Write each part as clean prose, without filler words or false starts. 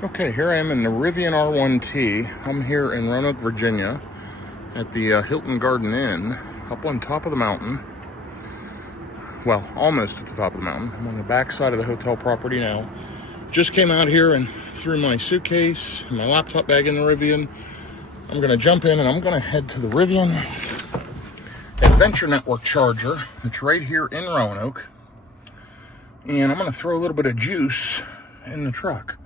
Okay, here I am in the Rivian R1T. I'm here in Roanoke, Virginia at the Hilton Garden Inn up on top of the mountain. Well, almost at the top of the mountain. I'm on the back side of the hotel property now. Just came out here and threw my suitcase and my laptop bag in the Rivian. I'm going to jump in and I'm going to head to the Rivian Adventure Network charger. It's right here in Roanoke. And I'm going to throw a little bit of juice in the truck.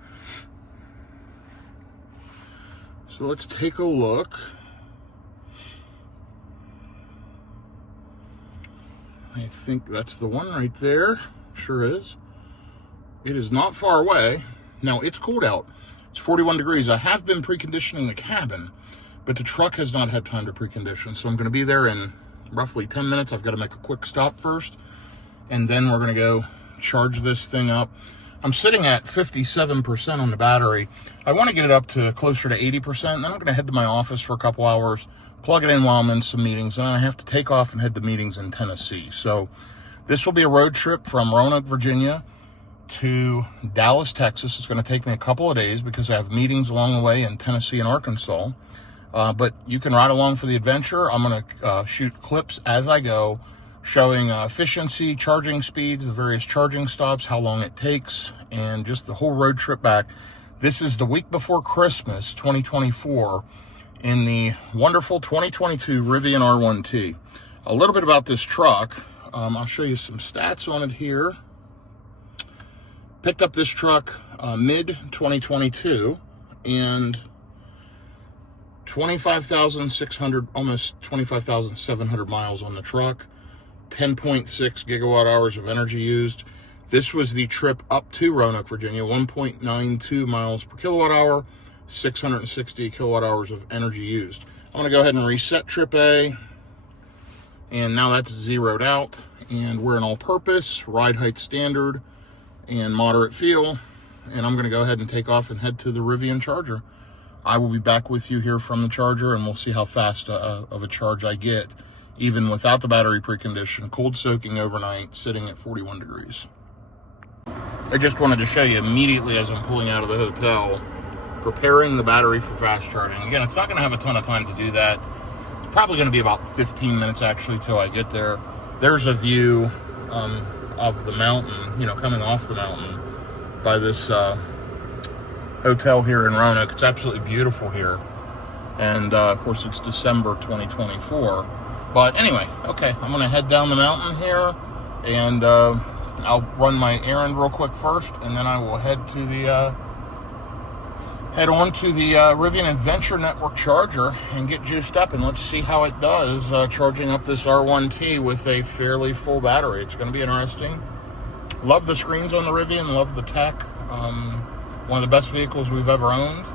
So let's take a look. I think that's the one right there. Sure is. It is not far away. Now, it's cold out. It's 41 degrees. I have been preconditioning the cabin, but the truck has not had time to precondition. So I'm going to be there in roughly 10 minutes. I've got to make a quick stop first, and then we're going to go charge this thing up. I'm sitting at 57% on the battery. I want to get it up to closer to 80%, and then I'm going to head to my office for a couple hours, plug it in while I'm in some meetings, and I have to take off and head to meetings in Tennessee. So this will be a road trip from Roanoke, Virginia to Dallas, Texas. It's going to take me a couple of days because I have meetings along the way in Tennessee and Arkansas. But you can ride along for the adventure. I'm going to shoot clips as I go, showing efficiency, charging speeds, the various charging stops, how long it takes, and just the whole road trip back. This is the week before Christmas, 2024, in the wonderful 2022 Rivian R1T. A little bit about this truck. I'll show you some stats on it here. Picked up this truck mid-2022, and 25,600, almost 25,700 miles on the truck. 10.6 gigawatt hours of energy used. This was the trip up to Roanoke, Virginia, 1.92 miles per kilowatt hour, 660 kilowatt hours of energy used. I'm going to go ahead and reset trip A, and now that's zeroed out, and we're in all-purpose, ride height standard, and moderate feel, and I'm going to go ahead and take off and head to the Rivian charger. I will be back with you here from the charger, and we'll see how fast of a charge I get, even without the battery precondition, cold soaking overnight, sitting at 41 degrees. I just wanted to show you immediately as I'm pulling out of the hotel, preparing the battery for fast charging. Again, it's not going to have a ton of time to do that. It's probably going to be about 15 minutes actually till I get there. There's a view of the mountain, you know, coming off the mountain by this hotel here in Roanoke. It's absolutely beautiful here. And of course, it's December 2024. But anyway, okay, I'm going to head down the mountain here, and I'll run my errand real quick first, and then I will head on to the Rivian Adventure Network charger and get juiced up, and let's see how it does charging up this R1T with a fairly full battery. It's going to be interesting. Love the screens on the Rivian, love the tech. One of the best vehicles we've ever owned.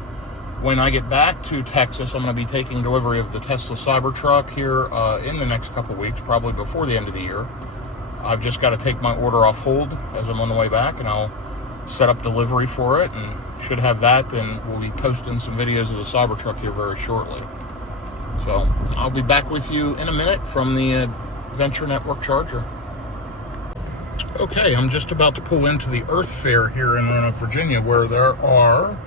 When I get back to Texas, I'm going to be taking delivery of the Tesla Cybertruck here in the next couple of weeks, probably before the end of the year. I've just got to take my order off hold as I'm on the way back, and I'll set up delivery for it, and should have that, and we'll be posting some videos of the Cybertruck here very shortly. So I'll be back with you in a minute from the Adventure Network charger. Okay, I'm just about to pull into the Earth Fair here in Roanoke, Virginia, where there are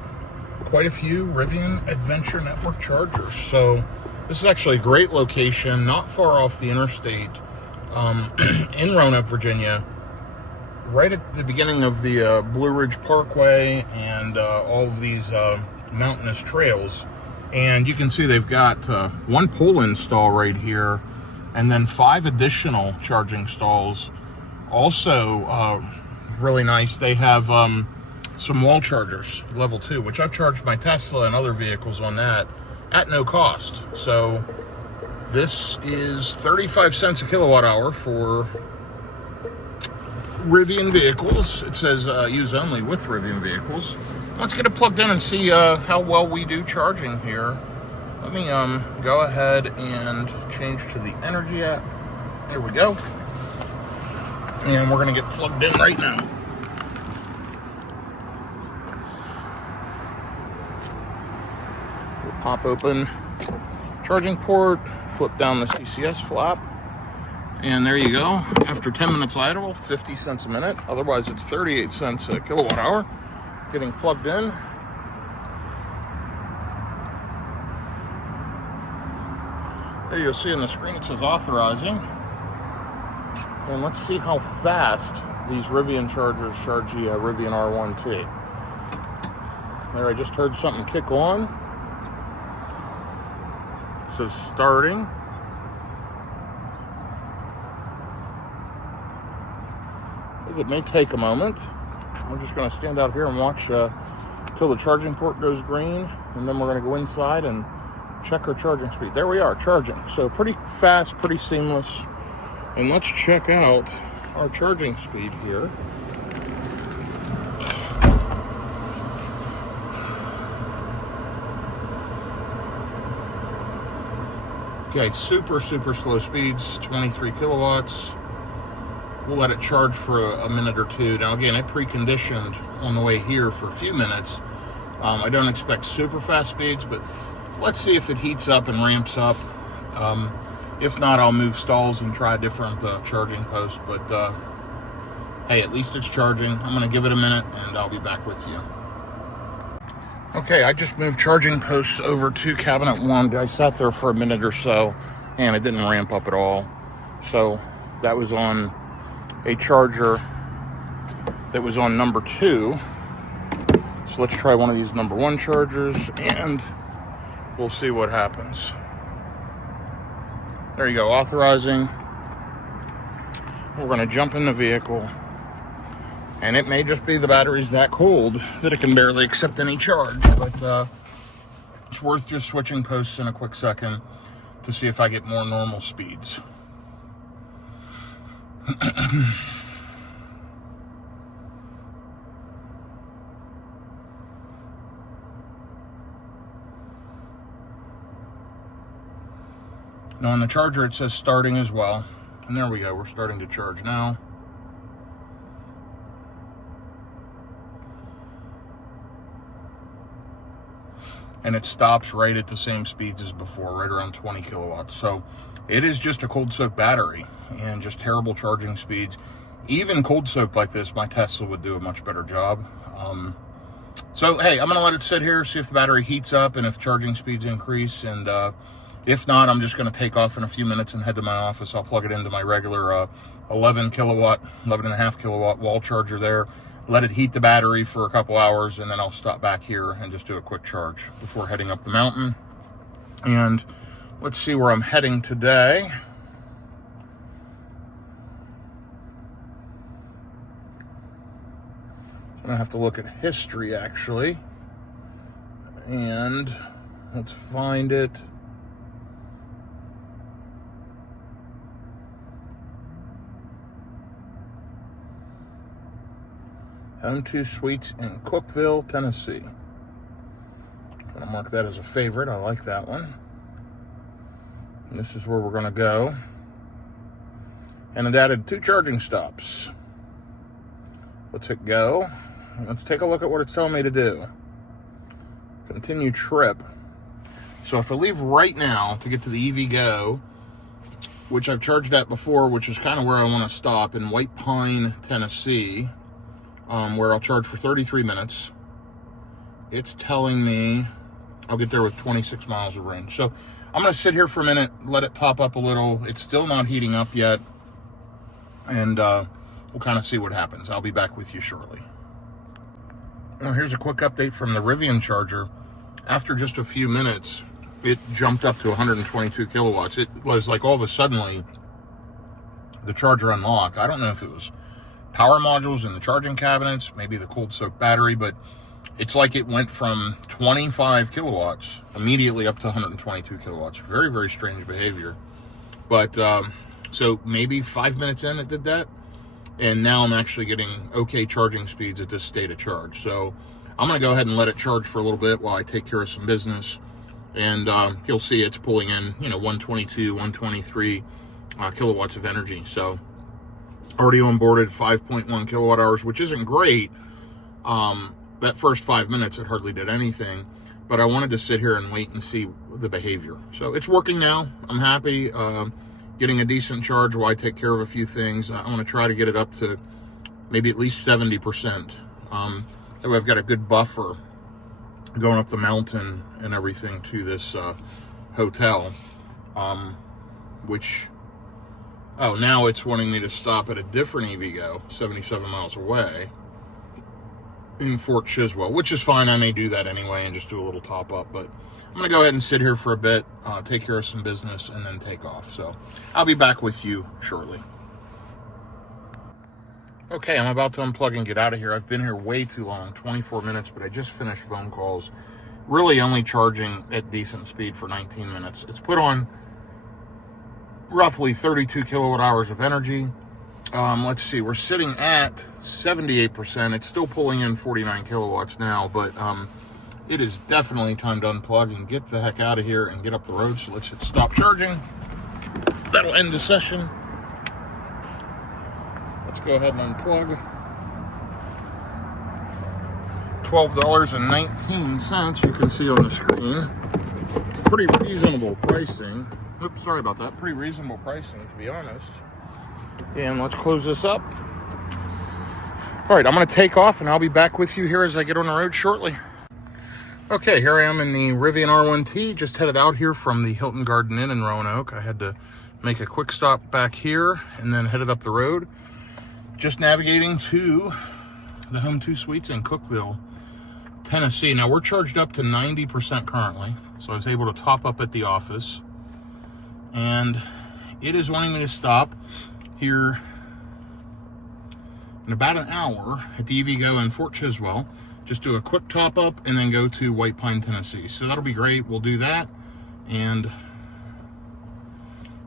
quite a few Rivian Adventure Network chargers. So this is actually a great location, not far off the interstate, in Roanoke, Virginia, right at the beginning of the Blue Ridge Parkway and all of these mountainous trails. And you can see they've got one pull-in stall right here, and then 5 additional charging stalls. Also, really nice, they have some wall chargers, level 2, which I've charged my Tesla and other vehicles on that at no cost. So this is 35 cents a kilowatt hour for Rivian vehicles. It says use only with Rivian vehicles. Let's get it plugged in and see how well we do charging here. Let me go ahead and change to the energy app. There we go. And we're going to get plugged in right now. We'll pop open charging port, flip down the CCS flap, and there you go. After 10 minutes idle, 50 cents a minute. Otherwise, it's 38 cents a kilowatt hour. Getting plugged in. There you'll see on the screen it says authorizing. And let's see how fast these Rivian chargers charge the Rivian R1T. There, I just heard something kick on. It says starting. It may take a moment. I'm just going to stand out here and watch till the charging port goes green, and then we're going to go inside and check our charging speed. There we are, charging. So pretty fast, pretty seamless. And let's check out our charging speed here. Okay, super slow speeds, 23 kilowatts. We'll let it charge for a minute or two. Now again, I preconditioned on the way here for a few minutes. I don't expect super fast speeds, but let's see if it heats up and ramps up. If not, I'll move stalls and try a different charging post. But hey, at least it's charging. I'm going to give it a minute and I'll be back with you. Okay, I just moved charging posts over to cabinet 1. I sat there for a minute or so and it didn't ramp up at all. So that was on a charger that was on number 2. So let's try one of these number 1 chargers and we'll see what happens. There you go, authorizing. We're going to jump in the vehicle, and it may just be the battery's that cold that it can barely accept any charge, but it's worth just switching posts in a quick second to see if I get more normal speeds. Now on the charger it says starting as well, and there we go, we're starting to charge now. And it stops right at the same speeds as before, right around 20 kilowatts. So it is just a cold soak battery and just terrible charging speeds. Even cold soaked like this, my Tesla would do a much better job. So hey, I'm gonna let it sit here, see if the battery heats up and if charging speeds increase, and if not, I'm just gonna take off in a few minutes and head to my office. I'll plug it into my regular 11 and a half kilowatt wall charger there, let it heat the battery for a couple hours, and then I'll stop back here and just do a quick charge before heading up the mountain. And let's see where I'm heading today. I'm gonna have to look at history actually, and let's find it. Home 2 Suites in Cookeville, Tennessee. I'm gonna mark that as a favorite. I like that one. And this is where we're gonna go. And it added 2 charging stops. Let's hit go. Let's take a look at what it's telling me to do. Continue trip. So if I leave right now to get to the EV Go, which I've charged at before, which is kind of where I want to stop in White Pine, Tennessee, where I'll charge for 33 minutes. It's telling me I'll get there with 26 miles of range. So I'm going to sit here for a minute, let it top up a little. It's still not heating up yet. And we'll kind of see what happens. I'll be back with you shortly. Well, here's a quick update from the Rivian charger. After just a few minutes, it jumped up to 122 kilowatts. It was like all of a sudden, the charger unlocked. I don't know if it was power modules in the charging cabinets, maybe the cold soak battery, but it's like it went from 25 kilowatts immediately up to 122 kilowatts. Very strange behavior. But so maybe 5 minutes in it did that, and now I'm actually getting okay charging speeds at this state of charge. So I'm gonna go ahead and let it charge for a little bit while I take care of some business, and you'll see it's pulling in 122, 123 kilowatts of energy. So already onboarded 5.1 kilowatt hours, which isn't great. That first 5 minutes, it hardly did anything, but I wanted to sit here and wait and see the behavior. So it's working now. I'm happy. Getting a decent charge while I take care of a few things. I want to try to get it up to maybe at least 70%. That way I've got a good buffer going up the mountain and everything to this hotel. which, oh, now it's wanting me to stop at a different EVgo 77 miles away in Fort Chiswell, which is fine. I may do that anyway and just do a little top up, but I'm going to go ahead and sit here for a bit, take care of some business, and then take off. So I'll be back with you shortly. Okay, I'm about to unplug and get out of here. I've been here way too long, 24 minutes, but I just finished phone calls. Really only charging at decent speed for 19 minutes. It's put on roughly 32 kilowatt hours of energy. Let's see, we're sitting at 78%. It's still pulling in 49 kilowatts now, but it is definitely time to unplug and get the heck out of here and get up the road. So let's hit stop charging. That'll end the session. Let's go ahead and unplug. $12.19, you can see on the screen. Pretty reasonable pricing. Oops, sorry about that. Pretty reasonable pricing, to be honest. And let's close this up. All right, I'm going to take off, and I'll be back with you here as I get on the road shortly. Okay, here I am in the Rivian R1T, just headed out here from the Hilton Garden Inn in Roanoke. I had to make a quick stop back here and then headed up the road. Just navigating to the Home 2 Suites in Cookeville, Tennessee. Now, we're charged up to 90% currently, so I was able to top up at the office. And it is wanting me to stop here in about an hour at the EVgo in Fort Chiswell. Just do a quick top up and then go to White Pine, Tennessee. So that'll be great. We'll do that. And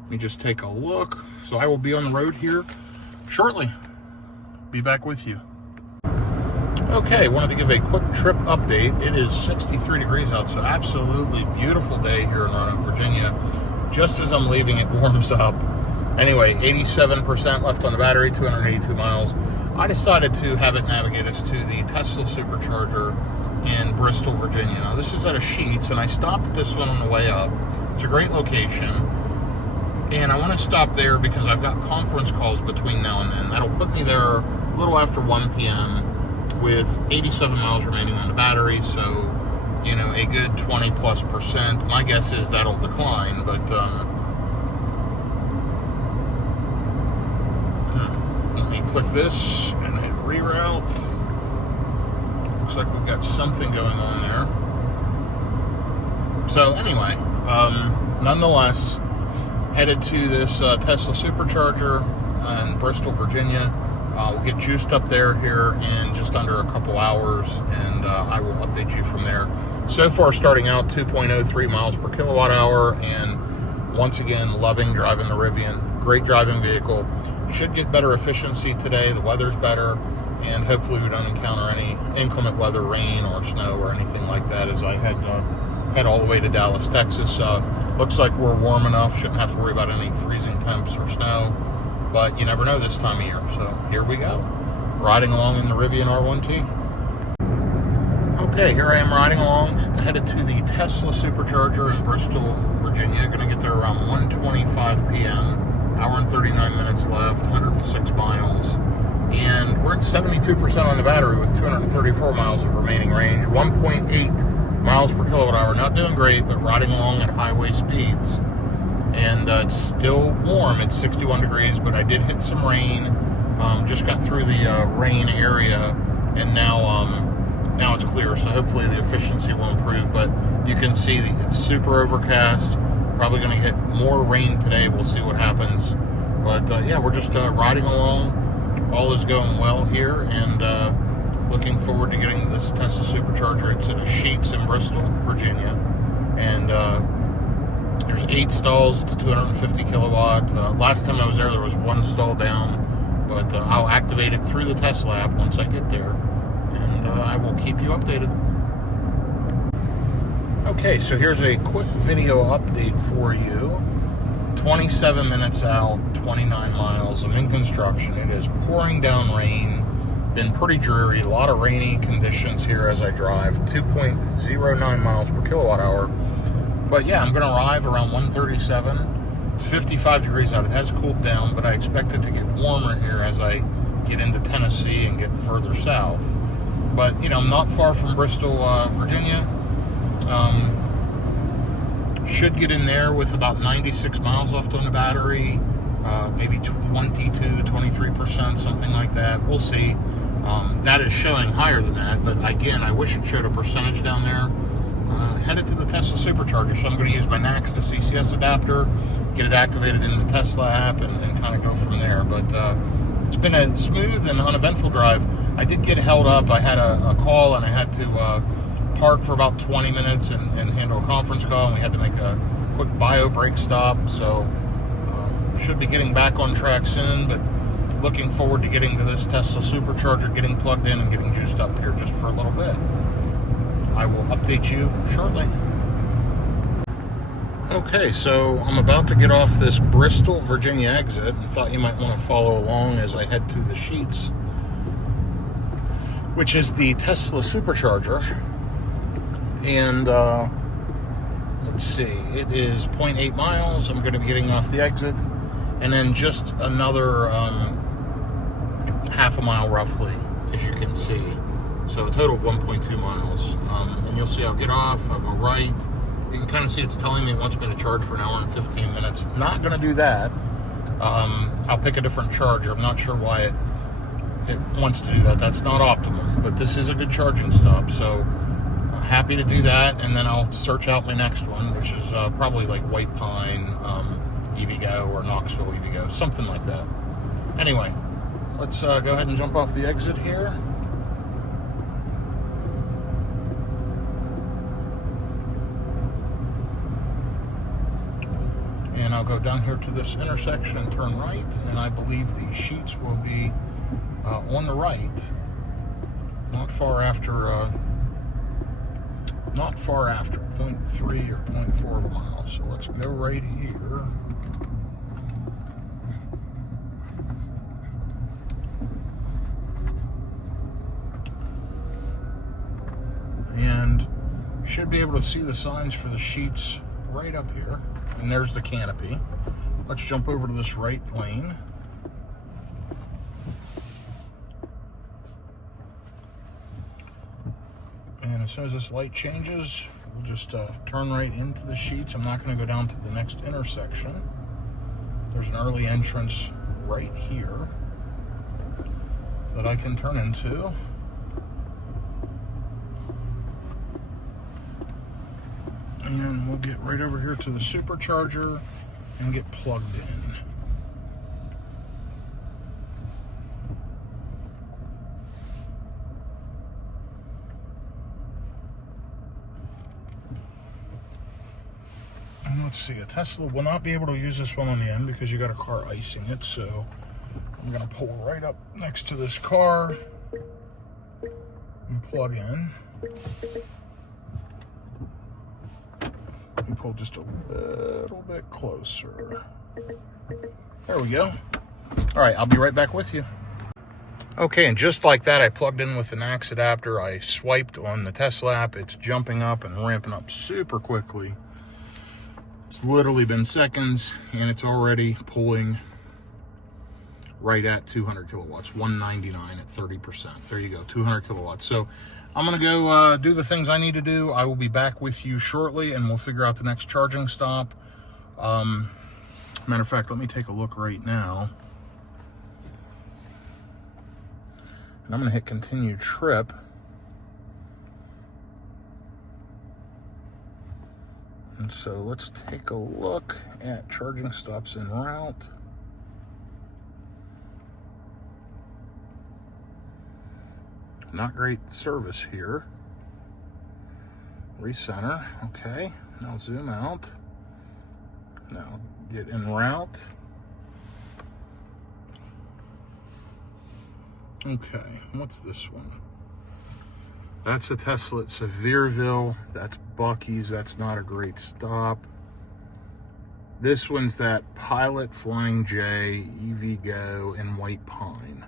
let me just take a look. So I will be on the road here shortly. Be back with you. Okay, wanted to give a quick trip update. It is 63 degrees out, so absolutely beautiful day here in Roanoke, Virginia. Just as I'm leaving, it warms up. Anyway, 87% left on the battery, 282 miles. I decided to have it navigate us to the Tesla supercharger in Bristol, Virginia. Now, this is at a Sheetz, and I stopped at this one on the way up. It's a great location. And I want to stop there because I've got conference calls between now and then. That'll put me there a little after 1 p.m. with 87 miles remaining on the battery. So, you know, a good 20+%. My guess is that'll decline, but let me click this and hit reroute. Looks like we've got something going on there. So anyway, nonetheless, headed to this Tesla supercharger in Bristol, Virginia. We'll get juiced up there here in just under a couple hours, and I will update you from there. So far, starting out 2.03 miles per kilowatt hour, and once again, loving driving the Rivian. Great driving vehicle. Should get better efficiency today. The weather's better, and hopefully we don't encounter any inclement weather, rain or snow or anything like that as I head all the way to Dallas, Texas. Looks like we're warm enough. Shouldn't have to worry about any freezing temps or snow. But you never know this time of year. So here we go. Riding along in the Rivian R1T. Okay, here I am riding along, headed to the Tesla supercharger in Bristol, Virginia. Going to get there around 1:25 p.m. Hour and 39 minutes left, 106 miles. And we're at 72% on the battery with 234 miles of remaining range. 1.8 miles per kilowatt hour. Not doing great, but riding along at highway speeds. And it's still warm. It's 61 degrees, but I did hit some rain. Just got through the rain area, and now it's clear. So hopefully the efficiency will improve. But you can see it's super overcast. Probably going to get more rain today. We'll see what happens. But yeah, we're just riding along. All is going well here, and looking forward to getting this Tesla supercharger. It's at a Sheetz in Bristol, Virginia, and there's 8 stalls. It's 250 kilowatt. Last time I was there was 1 stall down, but I'll activate it through the Tesla app once I get there, and I will keep you updated. Okay, so here's a quick video update for you. 27 minutes out, 29 miles. I'm in construction. It is pouring down rain. Been pretty dreary. A lot of rainy conditions here as I drive. 2.09 miles per kilowatt hour. But yeah, I'm going to arrive around 1:37. It's 55 degrees out. It has cooled down, but I expect it to get warmer here as I get into Tennessee and get further south. But, you know, I'm not far from Bristol, Virginia. Should get in there with about 96 miles left on the battery, maybe 22, 23%, something like that. We'll see. That is showing higher than that, but again, I wish it showed a percentage down there. Headed to the Tesla Supercharger, so I'm going to use my NACS to CCS adapter, get it activated in the Tesla app, and kind of go from there. But it's been a smooth and uneventful drive. I did get held up. I had a call, and I had to park for about 20 minutes and handle a conference call, and we had to make a quick bio brake stop. So should be getting back on track soon, but looking forward to getting to this Tesla Supercharger, getting plugged in and getting juiced up here just for a little bit. I will update you shortly. Okay, so I'm about to get off this Bristol, Virginia exit, and thought you might want to follow along as I head to the Sheets, which is the Tesla Supercharger. And let's see, it is 0.8 miles. I'm going to be getting off the exit, and then just another half a mile roughly, as you can see. So a total of 1.2 miles. And you'll see I'll get off, I'll go right. You can kind of see it's telling me it wants me to charge for an hour and 15 minutes. Not going to do that. I'll pick a different charger. I'm not sure why it wants to do that. That's not optimal, but this is a good charging stop. So happy to do that, and then I'll search out my next one, which is probably like White Pine, EVgo, or Knoxville EVgo, something like that. Anyway, let's go ahead and jump off the exit here. And I'll go down here to this intersection and turn right, and I believe the Sheets will be on the right, not far after 0.3 or 0.4 of a mile. So let's go right here. And should be able to see the signs for the Sheets right up here. And there's the canopy. Let's jump over to this right lane. And as soon as this light changes, we'll just turn right into the Sheets. I'm not going to go down to the next intersection. There's an early entrance right here that I can turn into. And we'll get right over here to the Supercharger and get plugged in. And let's see, a Tesla will not be able to use this one on the end because you got a car icing it. So I'm going to pull right up next to this car and plug in. And pull just a little bit closer. There we go. All right, I'll be right back with you. Okay, and just like that, I plugged in with the NACS adapter. I swiped on the Tesla app. It's jumping up and ramping up super quickly. It's literally been seconds, and it's already pulling right at 200 kilowatts, 199 at 30%. There you go, 200 kilowatts. So I'm going to go do the things I need to do. I will be back with you shortly, and we'll figure out the next charging stop. Matter of fact, let me take a look right now. And I'm going to hit continue trip. And so let's take a look at charging stops en route. Not great service here. Recenter, okay. Now zoom out. Now get en route. Okay, what's this one? That's a Tesla at Sevierville. That's Buc-ee's. That's not a great stop. This one's that Pilot, Flying J, EVgo, and White Pine.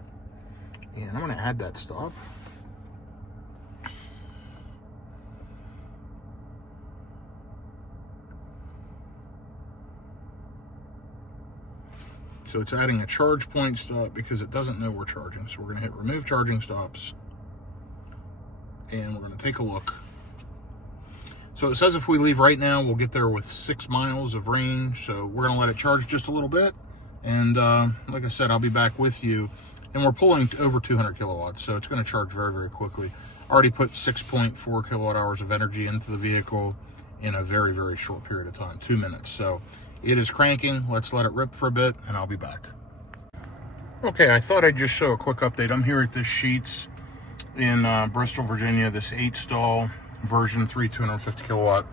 And I'm going to add that stop. So it's adding a charge point stop because it doesn't know we're charging. So we're going to hit remove charging stops. And we're going to take a look. So it says if we leave right now, we'll get there with 6 miles of range. So we're gonna let it charge just a little bit. And like I said, I'll be back with you. And we're pulling over 200 kilowatts, so it's gonna charge very, very quickly. Already put 6.4 kilowatt hours of energy into the vehicle in a very, very short period of time, 2 minutes. So it is cranking. Let's let it rip for a bit and I'll be back. Okay, I thought I'd just show a quick update. I'm here at this Sheetz in Bristol, Virginia, this 8-stall version 3 250 kilowatt.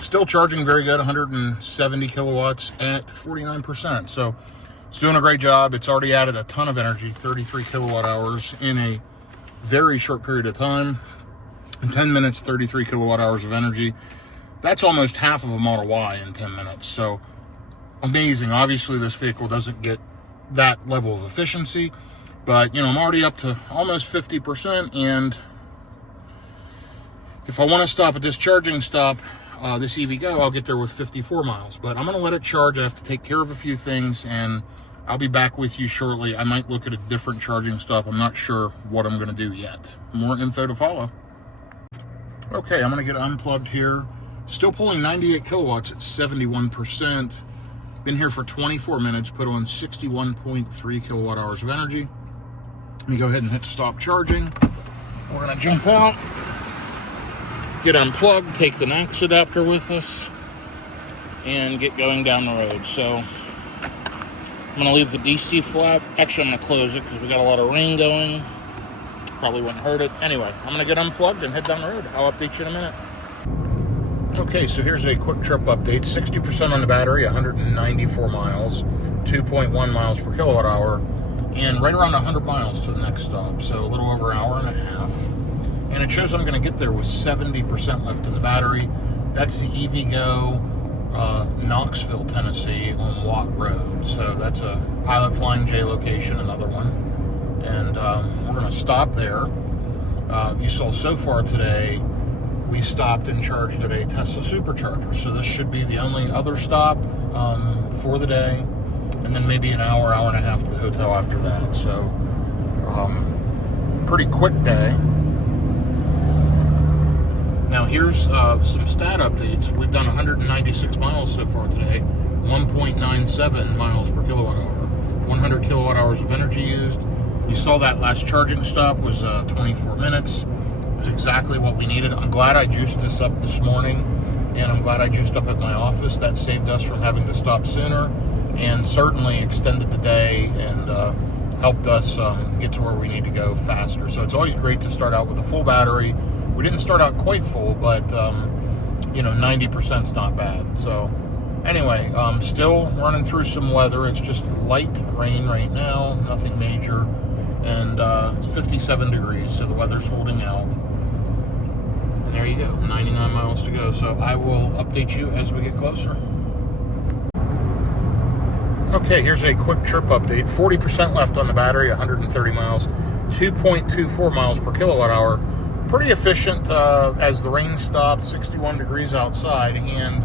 Still charging very good, 170 kilowatts at 49%. So it's doing a great job. It's already added a ton of energy, 33 kilowatt hours in a very short period of time. In 10 minutes, 33 kilowatt hours of energy. That's almost half of a Model Y in 10 minutes. So amazing. Obviously, this vehicle doesn't get that level of efficiency, but I'm already up to almost 50%. And if I want to stop at this charging stop, this EVgo, I'll get there with 54 miles. But I'm going to let it charge. I have to take care of a few things, and I'll be back with you shortly. I might look at a different charging stop. I'm not sure what I'm going to do yet. More info to follow. Okay, I'm going to get unplugged here. Still pulling 98 kilowatts at 71%. Been here for 24 minutes, put on 61.3 kilowatt hours of energy. Let me go ahead and hit stop charging. We're going to jump out, get unplugged, take the NACS adapter with us, and get going down the road. So I'm going to leave the DC flap. Actually, I'm going to close it because we got a lot of rain going. Probably wouldn't hurt it. Anyway, I'm going to get unplugged and head down the road. I'll update you in a minute. Okay, so here's a quick trip update. 60% on the battery, 194 miles, 2.1 miles per kilowatt hour, and right around 100 miles to the next stop. So a little over an hour and a half. And it shows I'm going to get there with 70% left in the battery. That's the EVgo Knoxville, Tennessee on Watt Road. So that's a Pilot Flying J location, another one. And we're going to stop there. You saw so far today, we stopped and charged at a Tesla supercharger. So this should be the only other stop for the day. And then maybe an hour, hour and a half to the hotel after that. So pretty quick day. Now here's some stat updates. We've done 196 miles so far today, 1.97 miles per kilowatt hour, 100 kilowatt hours of energy used. You saw that last charging stop was 24 minutes. It was exactly what we needed. I'm glad I juiced this up this morning, and I'm glad I juiced up at my office. That saved us from having to stop sooner, and certainly extended the day and helped us get to where we need to go faster. So it's always great to start out with a full battery. We didn't start out quite full, but 90% is not bad. So anyway, still running through some weather. It's just light rain right now, nothing major, and it's 57 degrees, so the weather's holding out. And there you go, 99 miles to go. So I will update you as we get closer. Okay, here's a quick trip update. 40% left on the battery, 130 miles, 2.24 miles per kilowatt hour. Pretty efficient as the rain stopped, 61 degrees outside, and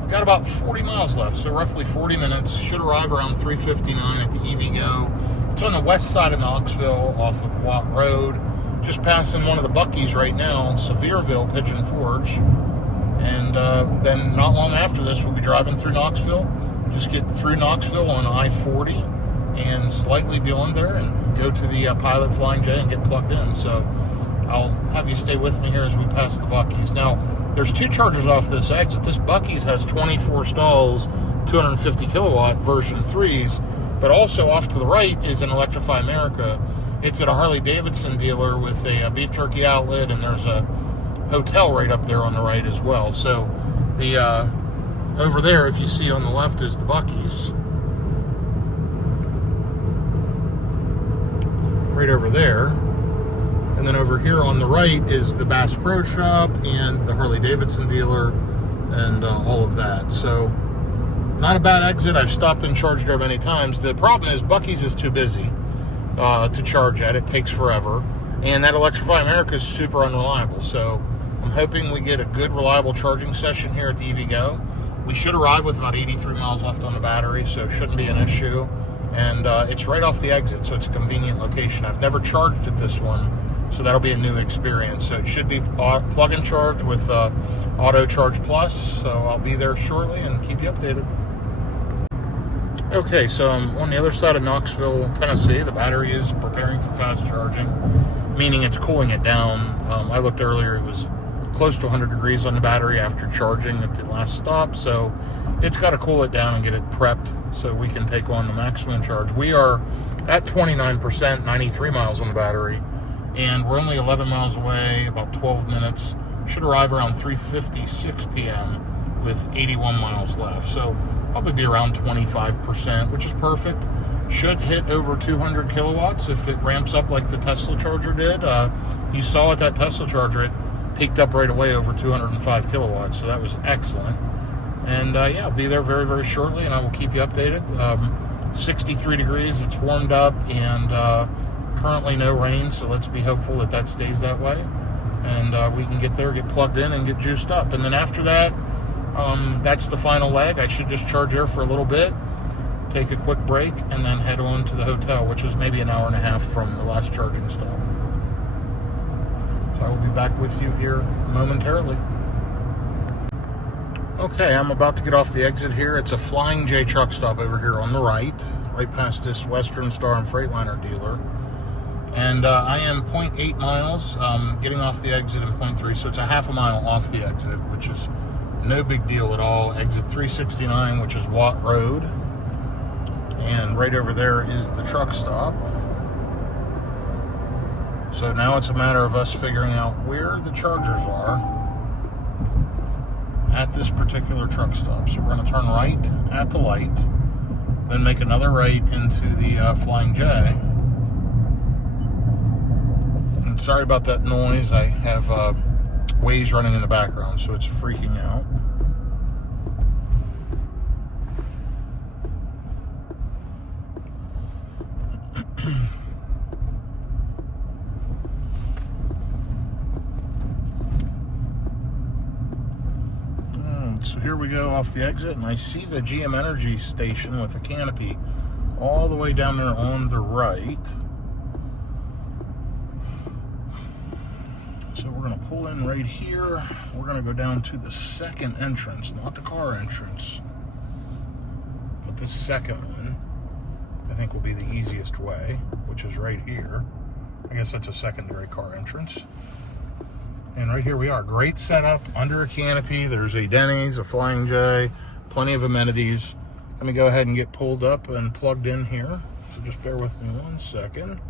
we've got about 40 miles left, so roughly 40 minutes. Should arrive around 3:59 at the EVgo. It's on the west side of Knoxville off of Watt Road, just passing one of the Buc-ee's right now, Sevierville, Pigeon Forge. And then not long after this, we'll be driving through Knoxville. Just get through Knoxville on I-40 and slightly beyond there and go to the Pilot Flying J and get plugged in. So I'll have you stay with me here as we pass the Buc-ee's. Now, there's two chargers off this exit. This Buc-ee's has 24 stalls, 250 kilowatt version 3s, but also off to the right is an Electrify America. It's at a Harley-Davidson dealer with a beef jerky outlet, and there's a hotel right up there on the right as well. So the over there, if you see on the left, is the Buc-ee's. Right over there. And then over here on the right is the Bass Pro Shop and the Harley-Davidson dealer and all of that. So not a bad exit. I've stopped and charged there many times. The problem is Buc-ee's is too busy to charge at. It takes forever. And that Electrify America is super unreliable. So I'm hoping we get a good, reliable charging session here at the EVgo. We should arrive with about 83 miles left on the battery, so it shouldn't be an issue. And it's right off the exit, so it's a convenient location. I've never charged at this one, So that'll be a new experience. So it should be plug and charge with Auto Charge Plus. So I'll be there shortly and keep you updated. Okay, so I'm on the other side of Knoxville, Tennessee. The battery is preparing for fast charging, meaning it's cooling it down. I looked earlier, it was close to 100 degrees on the battery after charging at the last stop. So it's got to cool it down and get it prepped so we can take on the maximum charge. We are at 29%, 93 miles on the battery, and we're only 11 miles away, about 12 minutes. Should arrive around 3:56 p.m. with 81 miles left. So probably be around 25%, which is perfect. Should hit over 200 kilowatts if it ramps up like the Tesla charger did. You saw at that Tesla charger, it peaked up right away over 205 kilowatts, so that was excellent. And yeah, I'll be there very, very shortly, and I will keep you updated. 63 degrees, it's warmed up, and currently no rain, so let's be hopeful that that stays that way. And we can get there, get plugged in, and get juiced up. And then after that, that's the final leg. I should just charge there for a little bit, take a quick break, and then head on to the hotel, which is maybe an hour and a half from the last charging stop. So I will be back with you here momentarily. Okay, I'm about to get off the exit here. It's a Flying J truck stop over here on the right past this Western Star and Freightliner dealer. And I am 0.8 miles, getting off the exit in 0.3, so it's a half a mile off the exit, which is no big deal at all. Exit 369, which is Watt Road. And right over there is the truck stop. So now it's a matter of us figuring out where the chargers are at this particular truck stop. So we're going to turn right at the light, then make another right into the Flying J. And sorry about that noise. I have Waze running in the background, so it's freaking out. So here we go off the exit, and I see the GM Energy station with a canopy all the way down there on the right. So we're going to pull in right here. We're going to go down to the second entrance, not the car entrance, but the second one. I think will be the easiest way, which is right here. I guess that's a secondary car entrance. And right here we are. Great setup under a canopy. There's a Denny's, a Flying J, plenty of amenities. Let me go ahead and get pulled up and plugged in here. So just bear with me 1 second.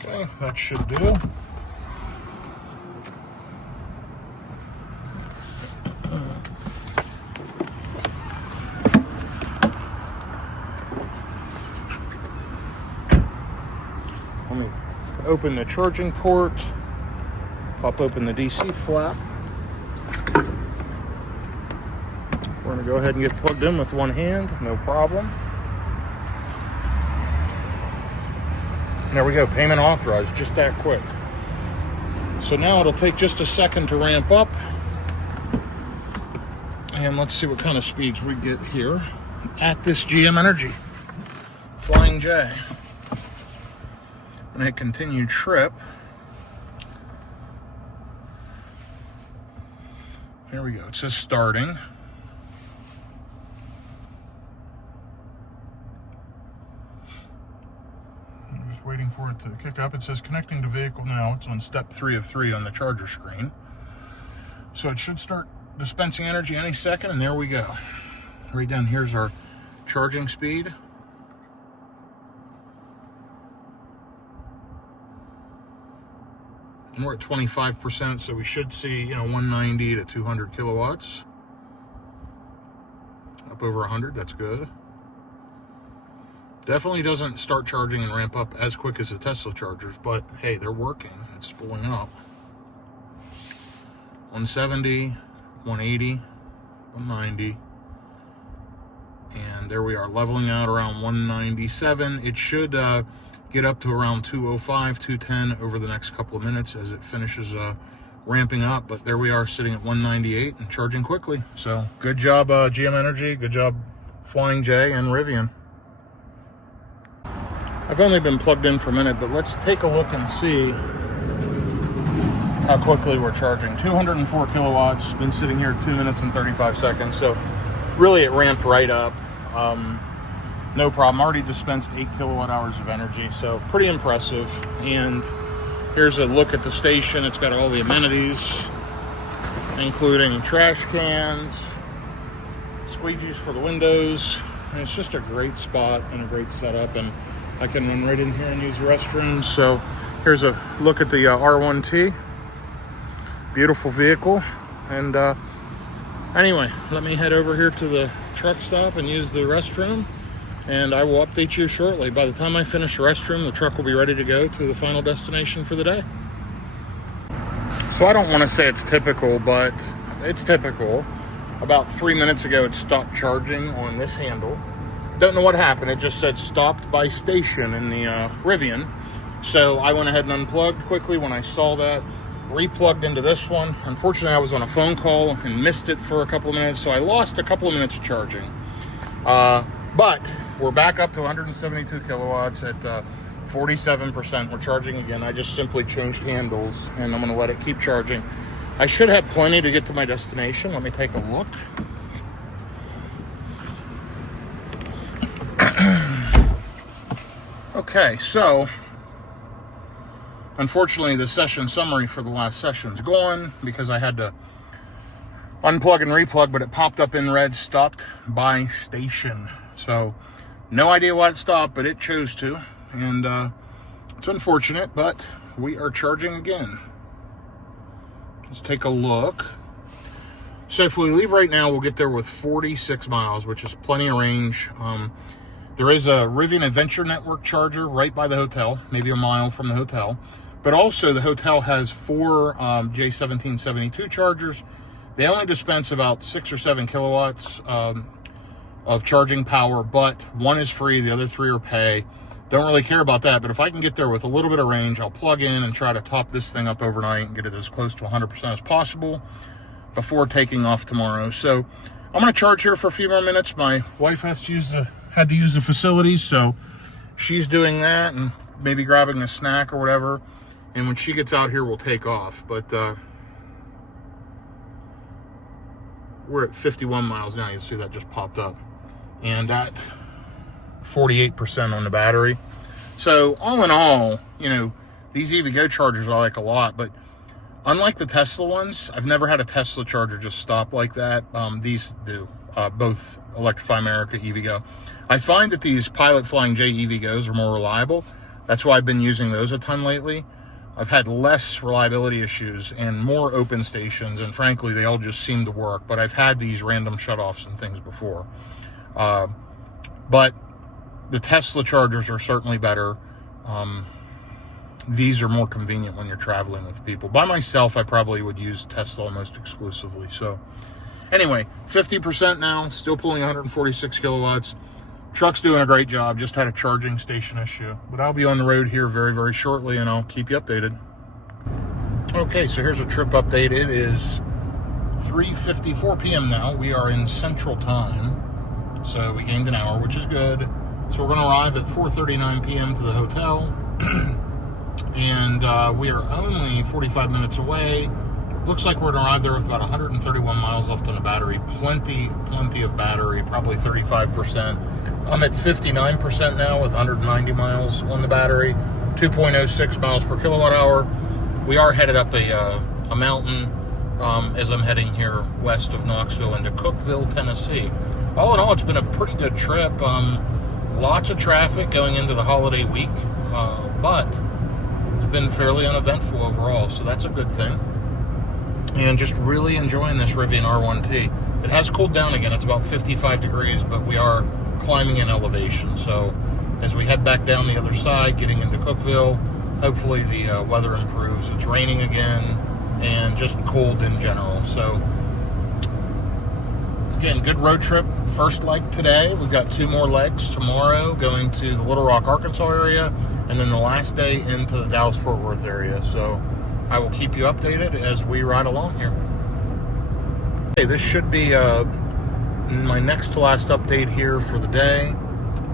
Okay, that should do. Let me open the charging port, pop open the DC flap. We're going to go ahead and get plugged in with one hand, no problem. And there we go, payment authorized, just that quick. So now it'll take just a second to ramp up. And let's see what kind of speeds we get here at this GM Energy Flying J. I'm going to hit continue trip. Here we go. It says starting. I'm just waiting for it to kick up. It says connecting to vehicle now. It's on step 3 of 3 on the charger screen. So it should start dispensing energy any second, and there we go. Right down here's our charging speed. And we're at 25%, so we should see, 190 to 200 kilowatts. Up over 100, that's good. Definitely doesn't start charging and ramp up as quick as the Tesla chargers, but hey, they're working. It's spooling up. 170, 180, 190. And there we are, leveling out around 197. It should get up to around 205, 210 over the next couple of minutes as it finishes ramping up. But there we are sitting at 198 and charging quickly. So good job, GM Energy. Good job, Flying J and Rivian. I've only been plugged in for a minute, but let's take a look and see how quickly we're charging. 204 kilowatts, been sitting here 2 minutes and 35 seconds. So really it ramped right up. No problem. Already dispensed 8 kilowatt hours of energy. So pretty impressive. And here's a look at the station. It's got all the amenities, including trash cans, squeegees for the windows. And it's just a great spot and a great setup. And I can run right in here and use the restrooms. So here's a look at the R1T. Beautiful vehicle. And anyway, let me head over here to the truck stop and use the restroom. And I will update you shortly. By the time I finish the restroom, the truck will be ready to go to the final destination for the day. So I don't want to say it's typical, but it's typical. About 3 minutes ago, it stopped charging on this handle. Don't know what happened. It just said stopped by station in the Rivian. So I went ahead and unplugged quickly when I saw that. Replugged into this one. Unfortunately, I was on a phone call and missed it for a couple of minutes. So I lost a couple of minutes of charging. But we're back up to 172 kilowatts at 47%. We're charging again. I just simply changed handles and I'm going to let it keep charging. I should have plenty to get to my destination. Let me take a look. Okay, so unfortunately the session summary for the last session's gone because I had to unplug and replug, but it popped up in red, stopped by station. So no idea why it stopped, but it chose to. And it's unfortunate, but we are charging again. Let's take a look. So if we leave right now, we'll get there with 46 miles, which is plenty of range. There is a Rivian Adventure Network charger right by the hotel, maybe a mile from the hotel. But also the hotel has 4 J1772 chargers. They only dispense about 6 or 7 kilowatts of charging power, but one is free, the other 3 are pay. Don't really care about that, but if I can get there with a little bit of range, I'll plug in and try to top this thing up overnight and get it as close to 100% as possible before taking off tomorrow. So I'm going to charge here for a few more minutes. My wife had to use the facilities, so she's doing that and maybe grabbing a snack or whatever. And when she gets out here, we'll take off. But we're at 51 miles now. You see that just popped up. And at 48% on the battery. So all in all, you know, these EVgo chargers I like a lot, but unlike the Tesla ones, I've never had a Tesla charger just stop like that. These do, both Electrify America, EVgo. I find that these Pilot Flying J EVgos are more reliable. That's why I've been using those a ton lately. I've had less reliability issues and more open stations, and frankly, they all just seem to work. But I've had these random shutoffs and things before. But the Tesla chargers are certainly better. These are more convenient when you're traveling with people. By myself, I probably would use Tesla almost exclusively. So anyway, 50% now, still pulling 146 kilowatts. Truck's doing a great job, just had a charging station issue. But I'll be on the road here very, very shortly, and I'll keep you updated. Okay, so here's a trip update. It is 3:54 p.m. now. We are in Central Time, so we gained an hour, which is good. So we're going to arrive at 4:39 p.m. to the hotel, and we are only 45 minutes away. Looks like we're going to arrive there with about 131 miles left on the battery. Plenty of battery, probably 35%. I'm at 59% now with 190 miles on the battery, 2.06 miles per kilowatt hour. We are headed up a mountain as I'm heading here west of Knoxville into Cookeville, Tennessee. All in all, it's been a pretty good trip. Lots of traffic going into the holiday week, but it's been fairly uneventful overall, so that's a good thing. And just really enjoying this Rivian R1T. It has cooled down again. It's about 55 degrees, but we are climbing in elevation. So as we head back down the other side, getting into Cookeville, hopefully the weather improves. It's raining again and just cold in general. So again, good road trip. First leg today. We've got 2 more legs tomorrow going to the Little Rock, Arkansas area, and then the last day into the Dallas-Fort Worth area. So I will keep you updated as we ride along here. Okay, this should be my next to last update here for the day.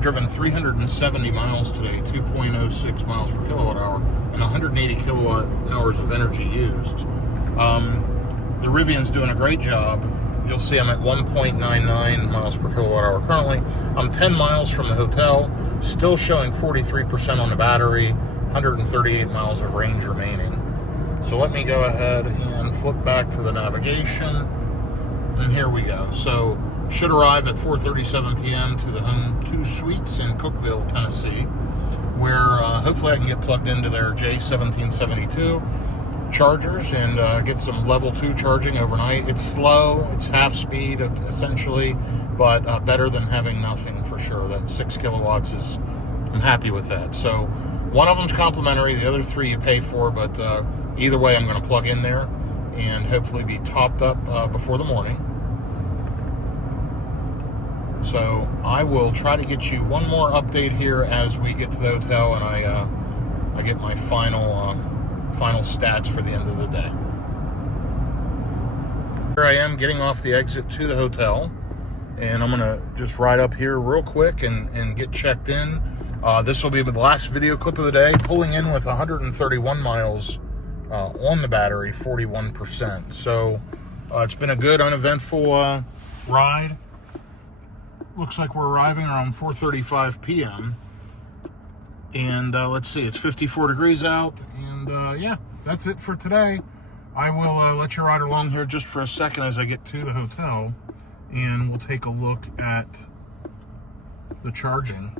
Driven 370 miles today, 2.06 miles per kilowatt hour, and 180 kilowatt hours of energy used. The Rivian's doing a great job. You'll see I'm at 1.99 miles per kilowatt hour currently. I'm 10 miles from the hotel, still showing 43% on the battery, 138 miles of range remaining. So let me go ahead and flip back to the navigation, and here we go. So should arrive at 4:37 p.m. to the Home 2 Suites in Cookeville, Tennessee, where hopefully I can get plugged into their J1772 chargers and get some level 2 charging overnight. It's slow, it's half speed essentially, but better than having nothing for sure. That 6 kilowatts is, I'm happy with that. So one of them's complimentary, the other 3 you pay for, but either way I'm going to plug in there and hopefully be topped up before the morning. So I will try to get you one more update here as we get to the hotel and I get my final stats for the end of the day. Here I am getting off the exit to the hotel, and I'm gonna just ride up here real quick and get checked in. This will be the last video clip of the day, pulling in with 131 miles on the battery, 41%. So it's been a good uneventful ride. Looks like we're arriving around 4:35 p.m. And let's see, it's 54 degrees out. And yeah, that's it for today. I will let you ride along here just for a second as I get to the hotel. And we'll take a look at the charging.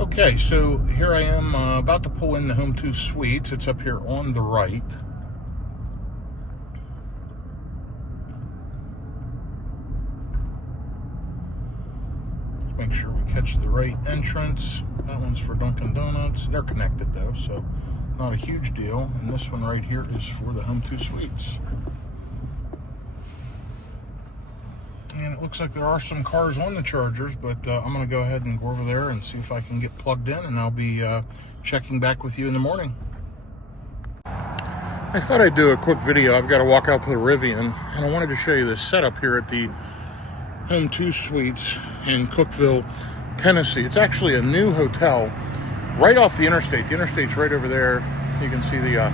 Okay, so here I am about to pull in the Home 2 Suites. It's up here on the right. Let's make sure we catch the right entrance. That one's for Dunkin' Donuts. They're connected though, so not a huge deal. And this one right here is for the Home 2 Suites. And it looks like there are some cars on the chargers, but I'm going to go ahead and go over there and see if I can get plugged in, and I'll be checking back with you in the morning. I thought I'd do a quick video. I've got to walk out to the Rivian, and I wanted to show you the setup here at the Home 2 Suites in Cookeville, Tennessee. It's actually a new hotel right off the interstate. The interstate's right over there. You can see the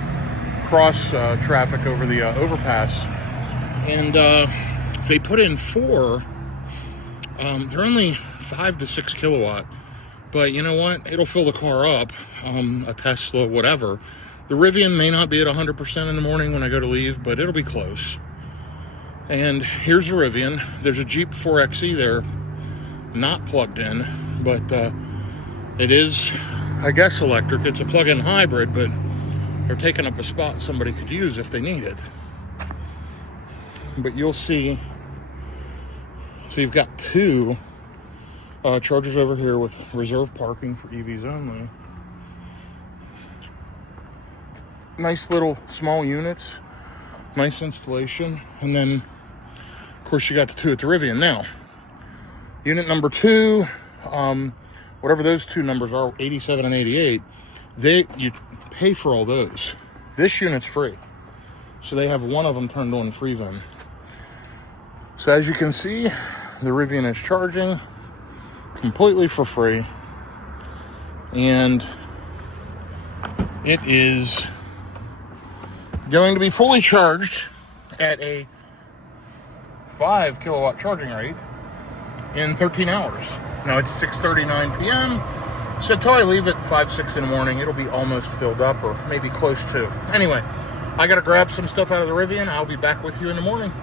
cross traffic over the overpass. And they put in 4. They're only 5 to 6 kilowatt, but you know what? It'll fill the car up. A Tesla, whatever. The Rivian may not be at 100% in the morning when I go to leave, but it'll be close. And here's the Rivian. There's a Jeep 4xe there, not plugged in, but it is, I guess, electric. It's a plug-in hybrid, but they're taking up a spot somebody could use if they need it. But you'll see. So you've got 2 chargers over here with reserved parking for EVs only. Nice little small units, nice installation. And then, of course, you got the 2 at the Rivian. Now, unit number 2, whatever those 2 numbers are, 87 and 88, you pay for all those. This unit's free. So they have one of them turned on free then. So as you can see, the Rivian is charging completely for free, and it is going to be fully charged at a 5 kilowatt charging rate in 13 hours. Now it's 6:39 p.m. So until I leave at 5, 6 in the morning, it'll be almost filled up, or maybe close to. Anyway, I gotta grab some stuff out of the Rivian. I'll be back with you in the morning.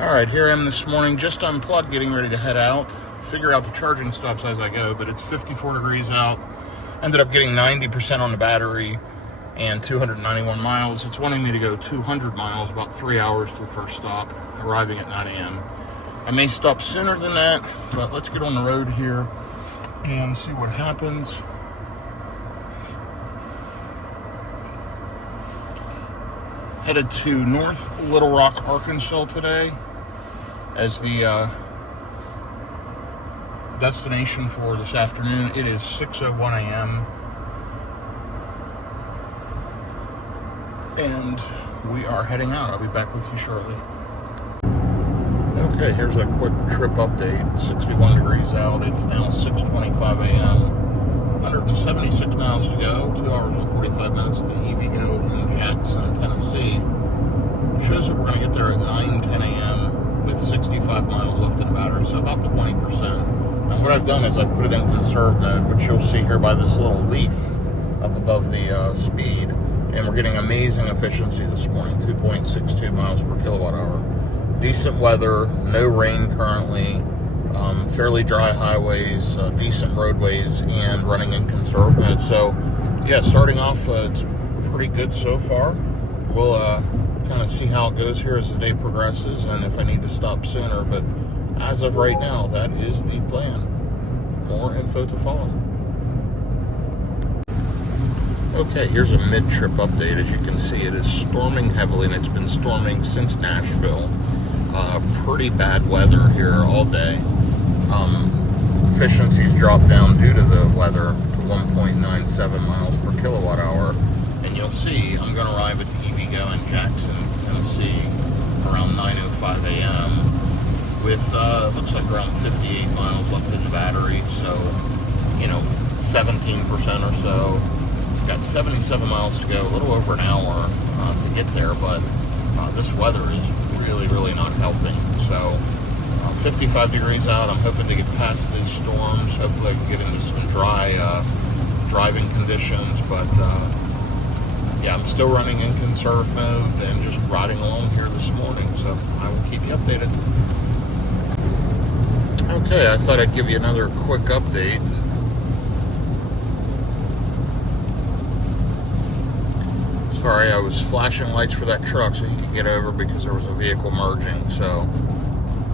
All right, here I am this morning, just unplugged, getting ready to head out. Figure out the charging stops as I go, but it's 54 degrees out. Ended up getting 90% on the battery and 291 miles. It's wanting me to go 200 miles, about 3 hours to the first stop, arriving at 9 a.m. I may stop sooner than that, but let's get on the road here and see what happens. Headed to North Little Rock, Arkansas today as the destination for this afternoon. It is 6:01 a.m. and we are heading out. I'll be back with you shortly. Okay, here's a quick trip update. 61 degrees out. It's now 6:25 a.m. 176 miles to go. 2 hours and 45 minutes to the EVgo in Jackson, Tennessee. Shows that we're going to get there at 9:10 a.m. with 65 miles left in the battery, so about 20%. And what I've done is I've put it in conserve mode, which you'll see here by this little leaf up above the speed. And we're getting amazing efficiency this morning, 2.62 miles per kilowatt hour. Decent weather, no rain currently, fairly dry highways, decent roadways, and running in conserve mode. So, yeah, starting off, it's pretty good so far. We'll kind of see how it goes here as the day progresses and if I need to stop sooner. But as of right now, that is the plan. More info to follow. Okay, here's a mid-trip update. As you can see, it is storming heavily, and it's been storming since Nashville. Pretty bad weather here all day. Efficiencies dropped down due to the weather to 1.97 miles per kilowatt hour. And you'll see, I'm going to arrive at the EVgo in Jackson, Tennessee, around 9:05 a.m. with, looks like around 58 miles left in the battery. So, 17% or so. Got 77 miles to go, a little over an hour to get there, but this weather is really not helping. So 55 degrees out. I'm hoping to get past these storms. Hopefully I can get into some dry driving conditions, but yeah, I'm still running in conserve mode and just riding along here this morning, so I will keep you updated. Okay, I thought I'd give you another quick update. Sorry, I was flashing lights for that truck so he could get over because there was a vehicle merging, so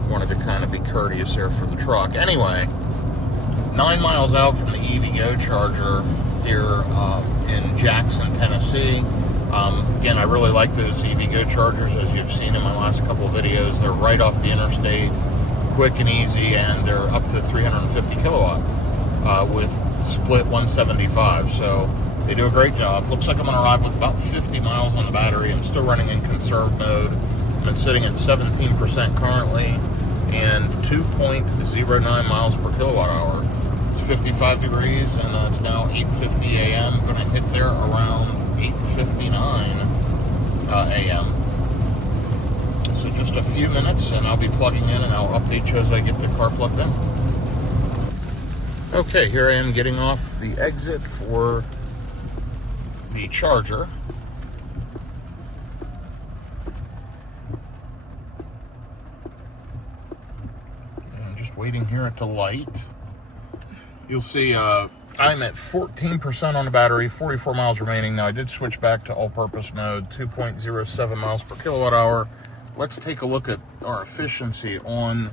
wanted to kind of be courteous there for the truck. Anyway, 9 miles out from the EVgo charger here in Jackson, Tennessee. Again, I really like those EVgo chargers, as you've seen in my last couple of videos. They're right off the interstate, quick and easy, and they're up to 350 kilowatt with split 175, so they do a great job. Looks like I'm going to arrive with about 50 miles on the battery. I'm still running in conserve mode. I'm sitting at 17% currently and 2.09 miles per kilowatt hour. It's 55 degrees and it's now 8:50 a.m. I'm going to hit there around 8:59 a.m. So just a few minutes and I'll be plugging in and I'll update you as I get the car plugged in. Okay, here I am getting off the exit for the charger. And I'm just waiting here at the light. You'll see I'm at 14% on the battery, 44 miles remaining. Now I did switch back to all-purpose mode, 2.07 miles per kilowatt hour. Let's take a look at our efficiency on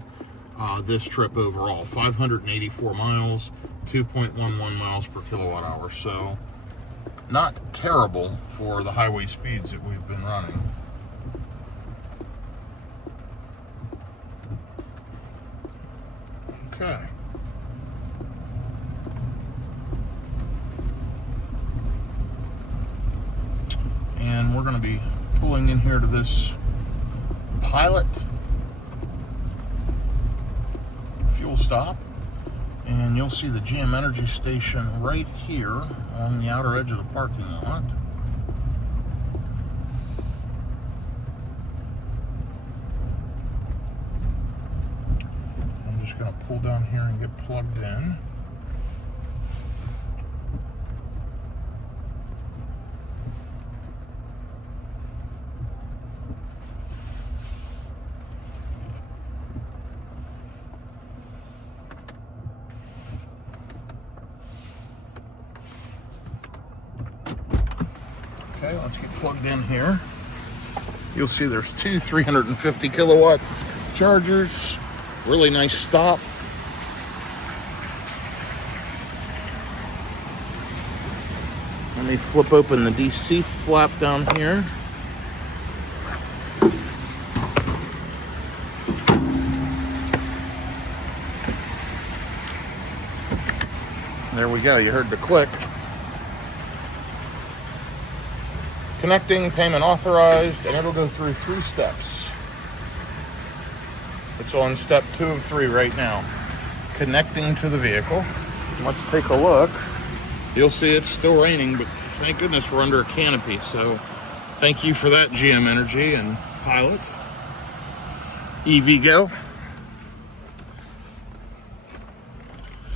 this trip overall. 584 miles, 2.11 miles per kilowatt hour. So not terrible for the highway speeds that we've been running. Okay. And we're going to be pulling in here to this Pilot fuel stop. And you'll see the GM Energy station right here on the outer edge of the parking lot. I'm just going to pull down here and get plugged in. Okay, let's get plugged in here. You'll see there's two 350 kilowatt chargers. Really nice stop. Let me flip open the DC flap down here. There we go, you heard the click. Connecting, payment authorized, and it'll go through 3 steps. It's on step 2 of 3 right now. Connecting to the vehicle. Let's take a look. You'll see it's still raining, but thank goodness we're under a canopy. So thank you for that, GM Energy and Pilot. EVgo.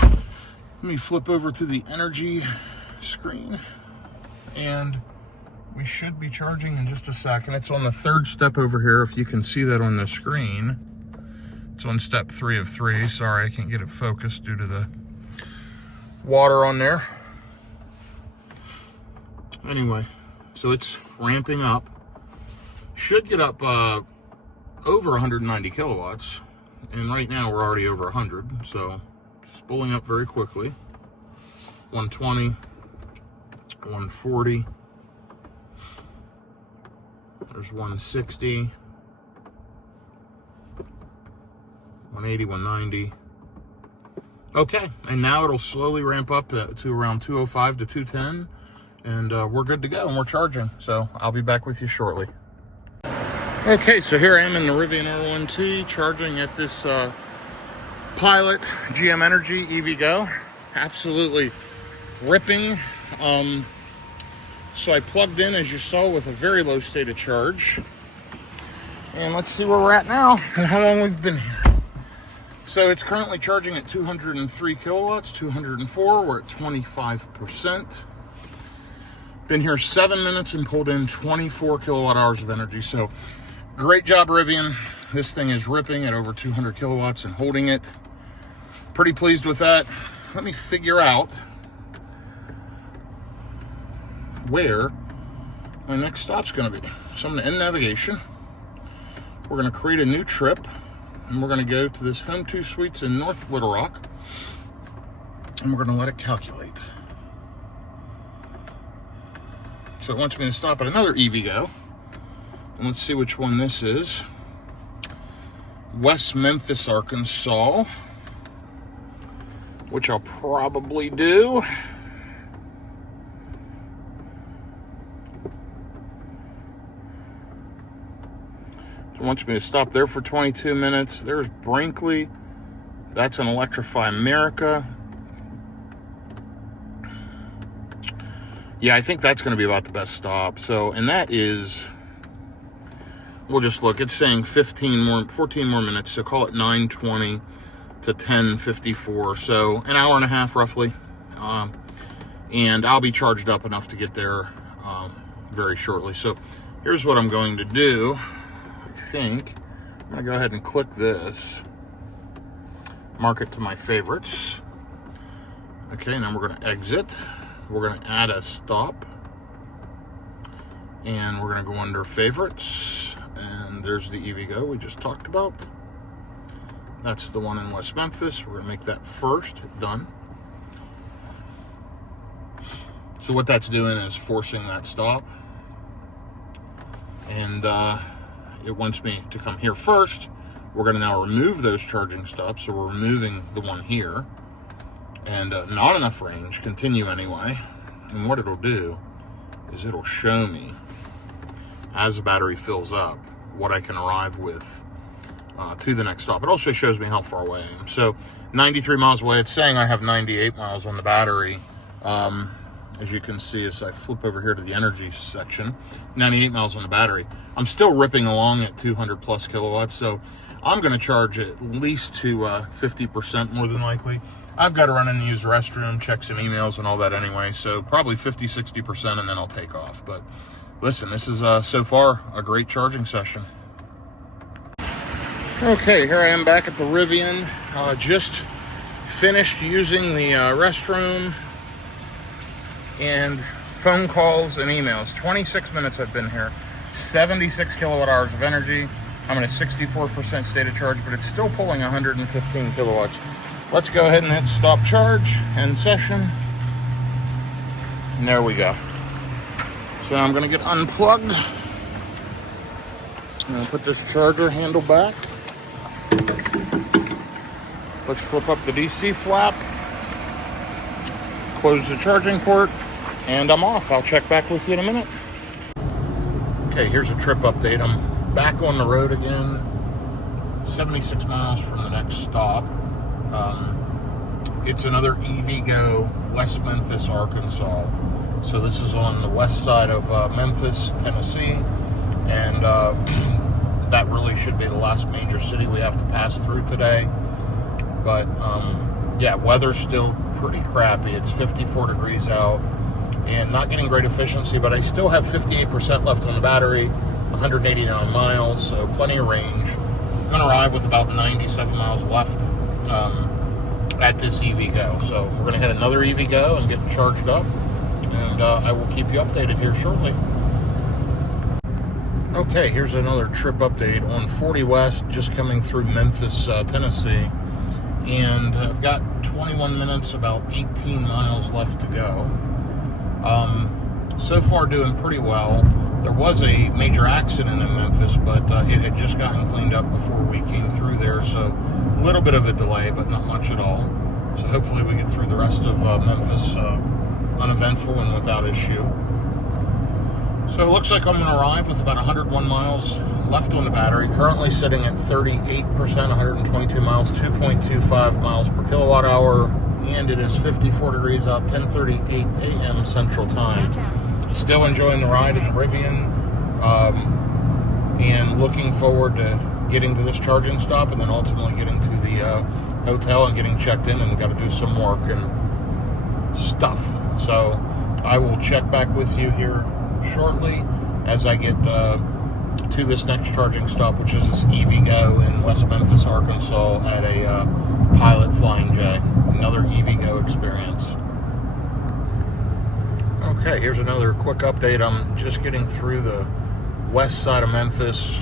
Let me flip over to the energy screen, and we should be charging in just a second. It's on the 3rd step over here, if you can see that on the screen. It's on step 3 of 3. Sorry, I can't get it focused due to the water on there. Anyway, so it's ramping up. Should get up over 190 kilowatts, and right now we're already over 100, so spooling up very quickly. 120, 140, there's 160, 180, 190. Okay, and now it'll slowly ramp up to around 205 to 210, and we're good to go, and we're charging. So I'll be back with you shortly. Okay, so here I am in the Rivian R1T, charging at this Pilot GM Energy EVgo. Absolutely ripping. So I plugged in, as you saw, with a very low state of charge. And let's see where we're at now and how long we've been here. So it's currently charging at 203 kilowatts, 204. We're at 25%. Been here 7 minutes and pulled in 24 kilowatt hours of energy. So great job, Rivian. This thing is ripping at over 200 kilowatts and holding it. Pretty pleased with that. Let me figure out where my next stop's going to be. So I'm going to end navigation. We're going to create a new trip, and we're going to go to this Home 2 Suites in North Little Rock, and we're going to let it calculate. So it wants me to stop at another EVgo, and let's see which one this is. West Memphis, Arkansas, which I'll probably do. It wants me to stop there for 22 minutes. There's Brinkley. That's an Electrify America. Yeah, I think that's going to be about the best stop. So, and that is, we'll just look. It's saying 14 more minutes. So call it 9:20 to 10:54. So an hour and a half roughly. And I'll be charged up enough to get there very shortly. So here's what I'm going to do. I think I'm going to go ahead and click this. Mark it to my favorites. Okay, now we're going to exit. We're going to add a stop, and we're going to go under favorites, and there's the EVgo we just talked about. That's the one in West Memphis. We're going to make that first. Done. So what that's doing is forcing that stop, and it wants me to come here first. We're going to now remove those charging stops, so we're removing the one here. And not enough range, continue anyway. And what it'll do is it'll show me, as the battery fills up, what I can arrive with to the next stop. It also shows me how far away I am. So 93 miles away. It's saying I have 98 miles on the battery. As you can see, as I flip over here to the energy section, 98 miles on the battery. I'm still ripping along at 200 plus kilowatts. So I'm going to charge at least to 50% more than likely. I've got to run in and use the restroom, check some emails and all that anyway. So probably 50-60%, and then I'll take off. But listen, this is so far a great charging session. Okay, here I am back at the Rivian. Just finished using the restroom, and phone calls, and emails. 26 minutes I've been here. 76 kilowatt hours of energy. I'm at a 64% state of charge, but it's still pulling 115 kilowatts. Let's go ahead and hit stop charge, end session. And there we go. So I'm going to get unplugged. I'm going to put this charger handle back. Let's flip up the DC flap. Close the charging port. And I'm off. I'll check back with you in a minute. Okay, here's a trip update. I'm back on the road again. 76 miles from the next stop. It's another EVgo, West Memphis, Arkansas. So this is on the west side of Memphis, Tennessee. And that really should be the last major city we have to pass through today. But yeah, weather's still pretty crappy. It's 54 degrees out and not getting great efficiency, but I still have 58% left on the battery, 189 miles, so plenty of range. I'm going to arrive with about 97 miles left at this EVgo. So we're going to hit another EVgo and get charged up, and I will keep you updated here shortly. Okay, here's another trip update on 40 West, just coming through Memphis, Tennessee. And I've got 21 minutes, about 18 miles left to go. So far doing pretty well. There was a major accident in Memphis, but it had just gotten cleaned up before we came through there, so a little bit of a delay, but not much at all. So hopefully we get through the rest of Memphis uneventful and without issue. So it looks like I'm going to arrive with about 101 miles left on the battery, currently sitting at 38%, 122 miles, 2.25 miles per kilowatt hour, and it is 54 degrees out, 10:38 a.m. Central Time. Still enjoying the ride in the Rivian, and looking forward to getting to this charging stop and then ultimately getting to the hotel and getting checked in, and we've got to do some work and stuff. So I will check back with you here shortly as I get to this next charging stop, which is this EVgo in West Memphis, Arkansas at a Pilot Flying J. Another EVgo experience. Okay, here's another quick update. I'm just getting through the west side of Memphis.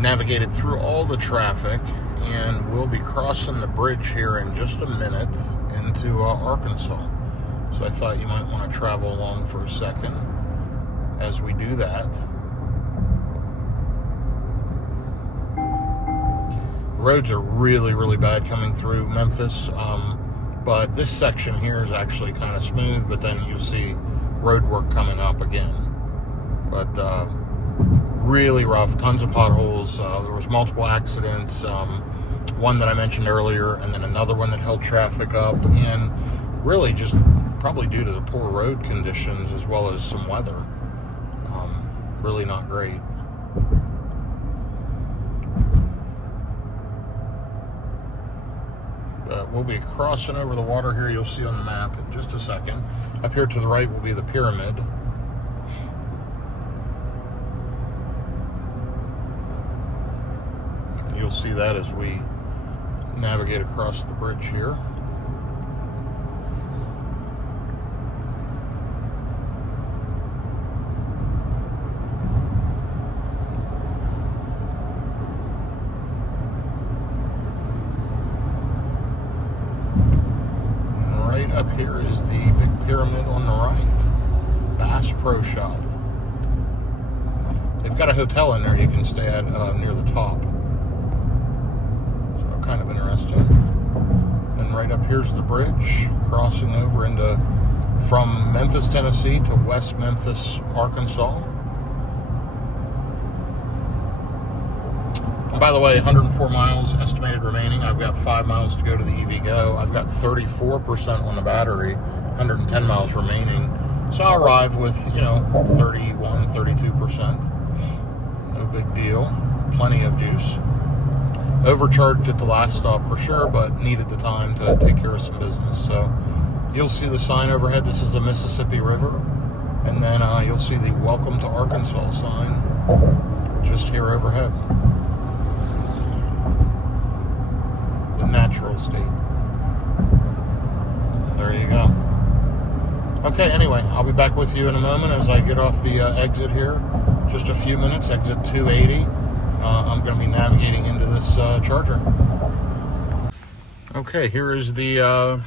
Navigated through all the traffic, and we'll be crossing the bridge here in just a minute into Arkansas. So I thought you might want to travel along for a second as we do that. Roads are really, really bad coming through Memphis, but this section here is actually kind of smooth, but then you'll see road work coming up again. But really rough, tons of potholes. There was multiple accidents, one that I mentioned earlier, and then another one that held traffic up, and really just probably due to the poor road conditions as well as some weather. Really not great. But we'll be crossing over the water here, you'll see on the map in just a second. Up here to the right will be the pyramid. You'll see that as we navigate across the bridge here. Up here is the big pyramid on the right, Bass Pro Shop. They've got a hotel in there you can stay at near the top, so kind of interesting. And right up here's the bridge, crossing over from Memphis, Tennessee to West Memphis, Arkansas. And by the way, 104 miles estimated remaining. I've got 5 miles to go to the EVgo. I've got 34% on the battery, 110 miles remaining. So I'll arrive with, 31, 32%. No big deal. Plenty of juice. Overcharged at the last stop for sure, but needed the time to take care of some business. So you'll see the sign overhead. This is the Mississippi River. And then you'll see the Welcome to Arkansas sign just here overhead. The natural state. There you go. Okay, anyway, I'll be back with you in a moment as I get off the exit here. Just a few minutes, exit 280. I'm going to be navigating into this charger. Okay, here is the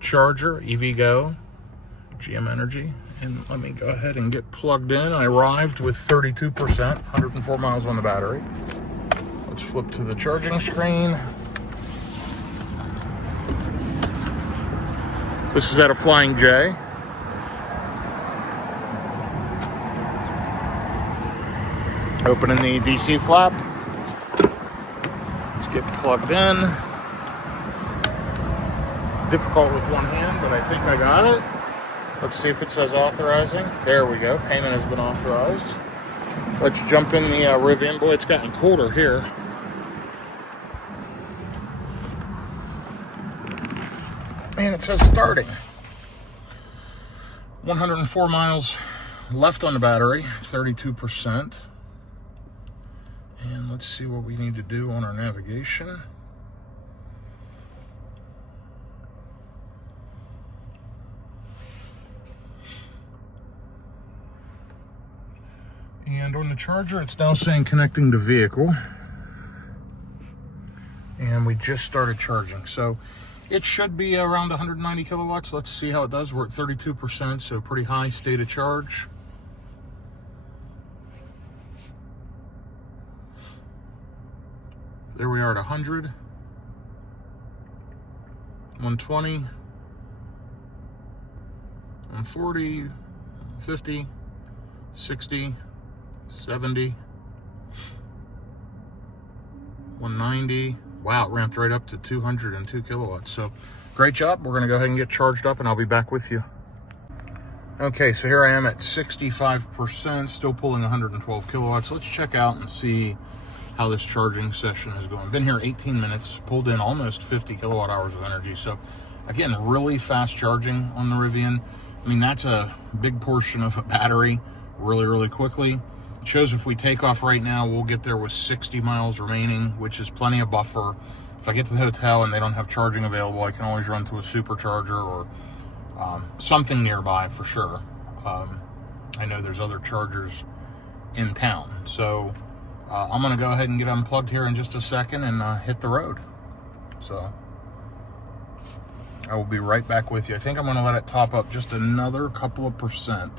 charger, EVgo, GM Energy. And let me go ahead and get plugged in. I arrived with 32%, 104 miles on the battery. Let's flip to the charging screen. This is at a Flying J. Opening the DC flap. Let's get plugged in. Difficult with one hand, but I think I got it. Let's see if it says authorizing. There we go. Payment has been authorized. Let's jump in the Rivian. Boy, it's gotten colder here. And it says starting. 104 miles left on the battery, 32%. And let's see what we need to do on our navigation. And on the charger, it's now saying connecting to vehicle. And we just started charging. So it should be around 190 kilowatts. Let's see how it does. We're at 32%, so pretty high state of charge. There we are at 100, 120, 140, 50, 60, 70, 190. Wow, it ramped right up to 202 kilowatts. So great job. We're going to go ahead and get charged up and I'll be back with you. Okay, so here I am at 65%, still pulling 112 kilowatts. Let's check out and see how this charging session is going. Been here 18 minutes, pulled in almost 50 kilowatt hours of energy. So again, really fast charging on the Rivian. I mean, that's a big portion of a battery really quickly. It shows if we take off right now, we'll get there with 60 miles remaining, which is plenty of buffer. If I get to the hotel and they don't have charging available, I can always run to a supercharger or something nearby for sure. I know there's other chargers in town. So I'm going to go ahead and get unplugged here in just a second and hit the road. So I will be right back with you. I think I'm going to let it top up just another couple of percent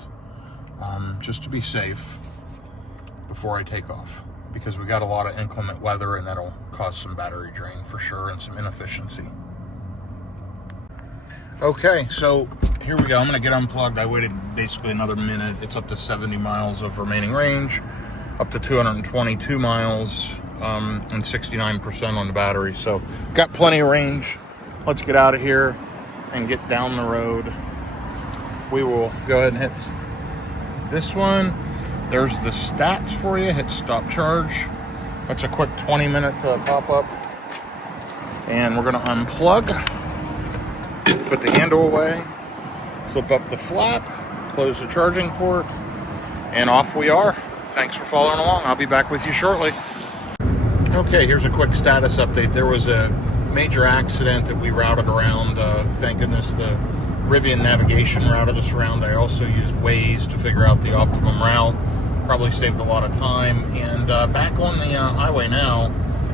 just to be safe before I take off, because we got a lot of inclement weather and that'll cause some battery drain for sure and some inefficiency. Okay, so here we go. I'm going to get unplugged. I waited basically another minute. It's up to 70 miles of remaining range, up to 222 miles, and 69% on the battery. So got plenty of range. Let's get out of here and get down the road. We will go ahead and hit this one. There's the stats for you. Hit stop charge. That's a quick 20-minute top up. And we're going to unplug, put the handle away, flip up the flap, close the charging port, and off we are. Thanks for following along. I'll be back with you shortly. Okay, here's a quick status update. There was a major accident that we routed around. Thank goodness the Rivian navigation routed us around. I also used Waze to figure out the optimum route. Probably saved a lot of time. And back on the highway now,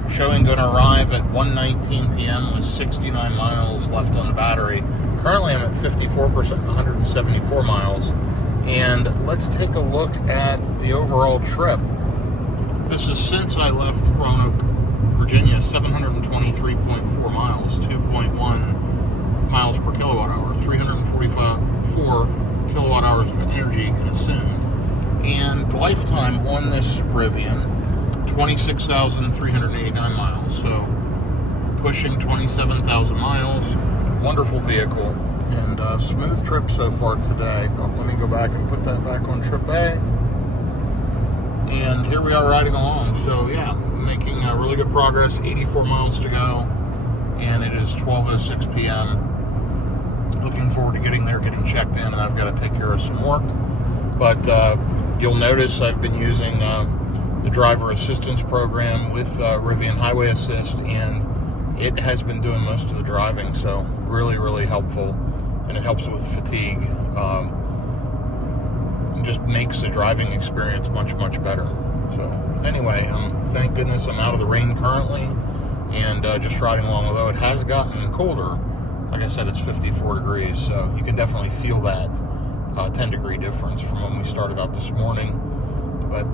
showing going to arrive at 1:19 p.m. with 69 miles left on the battery. Currently I'm at 54%, 174 miles. And let's take a look at the overall trip. This is since I left Roanoke, Virginia, 723.4 miles, 2.1 miles per kilowatt hour, 344 kilowatt hours of energy consumed. And the lifetime on this Rivian, 26,389 miles, so pushing 27,000 miles. Wonderful vehicle, and smooth trip so far today. Let me go back and put that back on trip A. And here we are riding along. So yeah, making really good progress. 84 miles to go, and it is 12:06 p.m. Looking forward to getting there, getting checked in, and I've got to take care of some work. But you'll notice I've been using the driver assistance program with Rivian Highway Assist, and it has been doing most of the driving. So really helpful. and it helps with fatigue. And just makes the driving experience much, much better. So anyway, thank goodness I'm out of the rain currently, and just riding along. Although it has gotten colder, like I said, it's 54 degrees, so you can definitely feel that 10-degree difference from when we started out this morning. But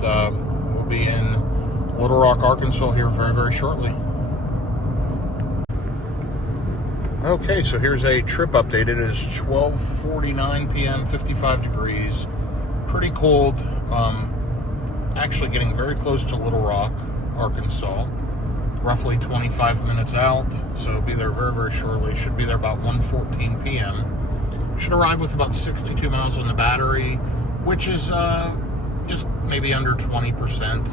we'll be in Little Rock, Arkansas here very, very shortly. Okay, so here's a trip update. It is 12:49 p.m., 55 degrees, pretty cold. Actually getting very close to Little Rock, Arkansas. Roughly 25 minutes out, so it'll be there very, very shortly. Should be there about 1:14 p.m. Should arrive with about 62 miles on the battery, which is just maybe under 20%.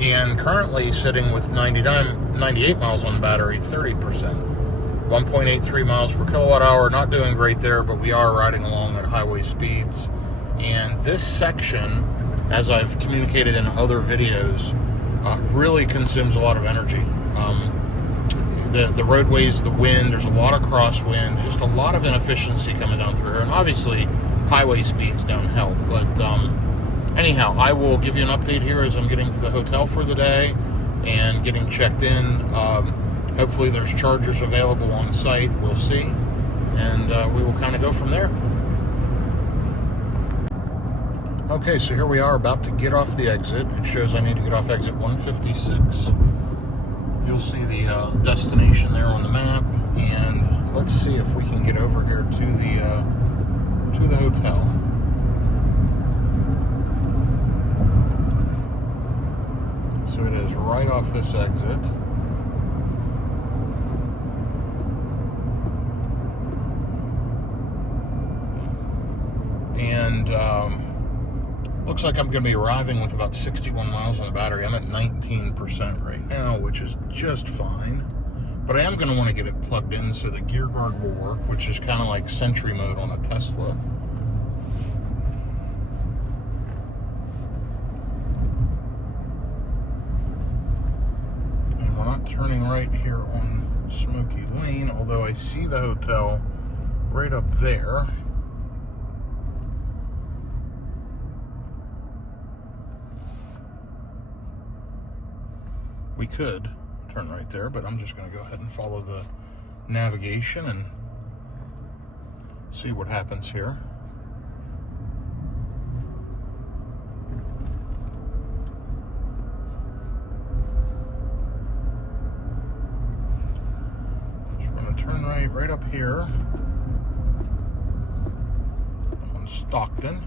And currently sitting with 98 miles on the battery, 30%. 1.83 miles per kilowatt hour, not doing great there, but we are riding along at highway speeds. And this section, as I've communicated in other videos, really consumes a lot of energy. The roadways, the wind, there's a lot of crosswind, just a lot of inefficiency coming down through here. And obviously, highway speeds don't help. But anyhow, I will give you an update here as I'm getting to the hotel for the day and getting checked in. Hopefully there's chargers available on site. We'll see. And we will kind of go from there. Okay, so here we are about to get off the exit. It shows I need to get off exit 156. You'll see the destination there on the map. And let's see if we can get over here to the hotel. So it is right off this exit. And looks like I'm going to be arriving with about 61 miles on the battery. I'm at 19% right now, which is just fine. But I am going to want to get it plugged in so the gear guard will work, which is kind of like Sentry mode on a Tesla. And we're not turning right here on Smoky Lane, although I see the hotel right up there. We could turn right there, but I'm just going to go ahead and follow the navigation and see what happens here. Just going to turn right up here on Stockton,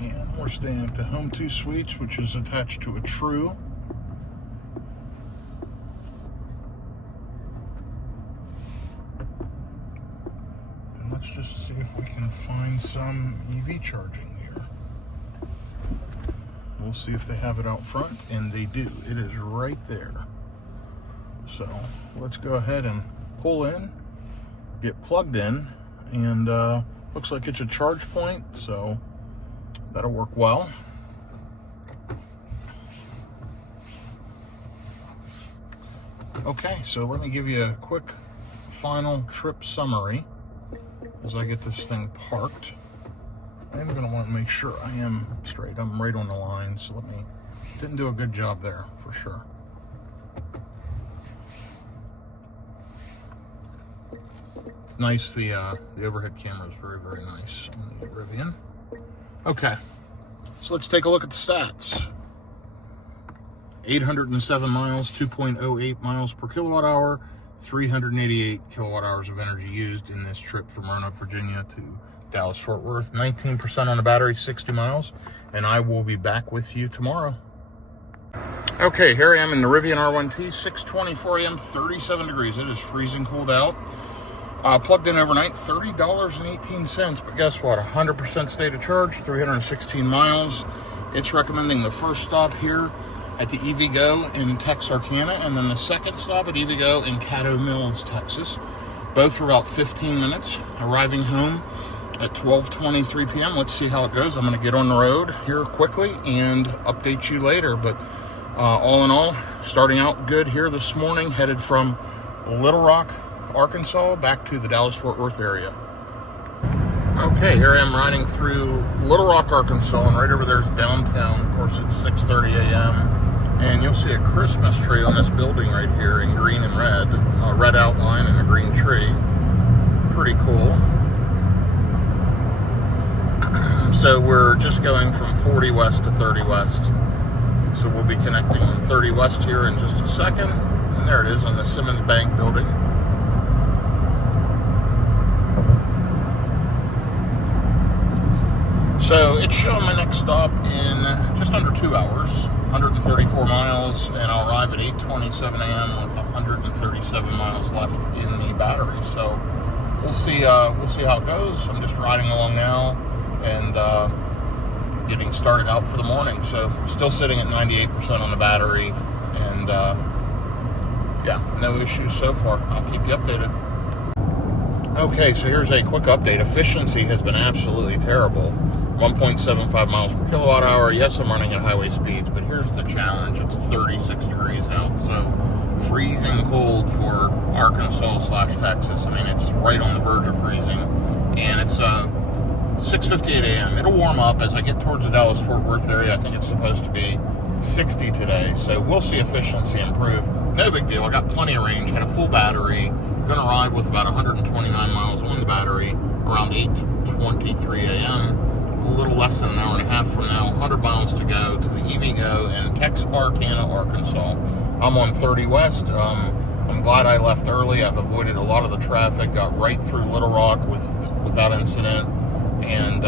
and we're staying at the Home 2 Suites, which is attached to a True. Let's just see if we can find some EV charging here. We'll see if they have it out front, and they do. It is right there. So let's go ahead and pull in, get plugged in, and looks like it's a charge point, so that'll work well. Okay, so let me give you a quick final trip summary as I get this thing parked. I'm going to want to make sure I am straight. I'm right on the line, so didn't do a good job there for sure. It's nice, the overhead camera is very, very nice on the Rivian. Okay, so let's take a look at the stats. 807 miles, 2.08 miles per kilowatt hour, 388 kilowatt hours of energy used in this trip from Roanoke, Virginia to Dallas-Fort Worth. 19% on the battery, 60 miles, and I will be back with you tomorrow. Okay, here I am in the Rivian R1T, 6:24 a.m., 37 degrees. It is freezing cold out. Plugged in overnight, $30.18, but guess what? 100% state of charge, 316 miles. It's recommending the first stop here at the EVgo in Texarkana, and then the second stop at EVgo in Caddo Mills, Texas. Both for about 15 minutes. Arriving home at 12:23 p.m. Let's see how it goes. I'm going to get on the road here quickly and update you later. But all in all, starting out good here this morning, headed from Little Rock, Arkansas, back to the Dallas-Fort Worth area. Okay, here I am riding through Little Rock, Arkansas, and right over there's downtown. Of course, it's 6:30 a.m. And you'll see a Christmas tree on this building right here in green and red. A red outline and a green tree. Pretty cool. So we're just going from 40 west to 30 west. So we'll be connecting on 30 west here in just a second. And there it is on the Simmons Bank building. So it's showing my next stop in just under 2 hours, 134 miles, and I'll arrive at 8:27 a.m. with 137 miles left in the battery. So we'll see how it goes. I'm just riding along now and getting started out for the morning. So still sitting at 98% on the battery, and yeah, no issues so far. I'll keep you updated. Okay, so here's a quick update. Efficiency has been absolutely terrible. 1.75 miles per kilowatt hour. Yes, I'm running at highway speeds, but here's the challenge. It's 36 degrees out, so freezing cold for Arkansas/Texas. I mean, it's right on the verge of freezing, and it's 6:58 a.m. It'll warm up as I get towards the Dallas-Fort Worth area. I think it's supposed to be 60 today, so we'll see efficiency improve. No big deal. I got plenty of range, had a full battery. Going to arrive with about 129 miles on the battery around 8:23 a.m. A little less than an hour and a half from now. 100 miles to go to the EVgo in Texarkana, Arkansas. I'm on 30 west. I'm glad I left early. I've avoided a lot of the traffic. Got right through Little Rock without incident, and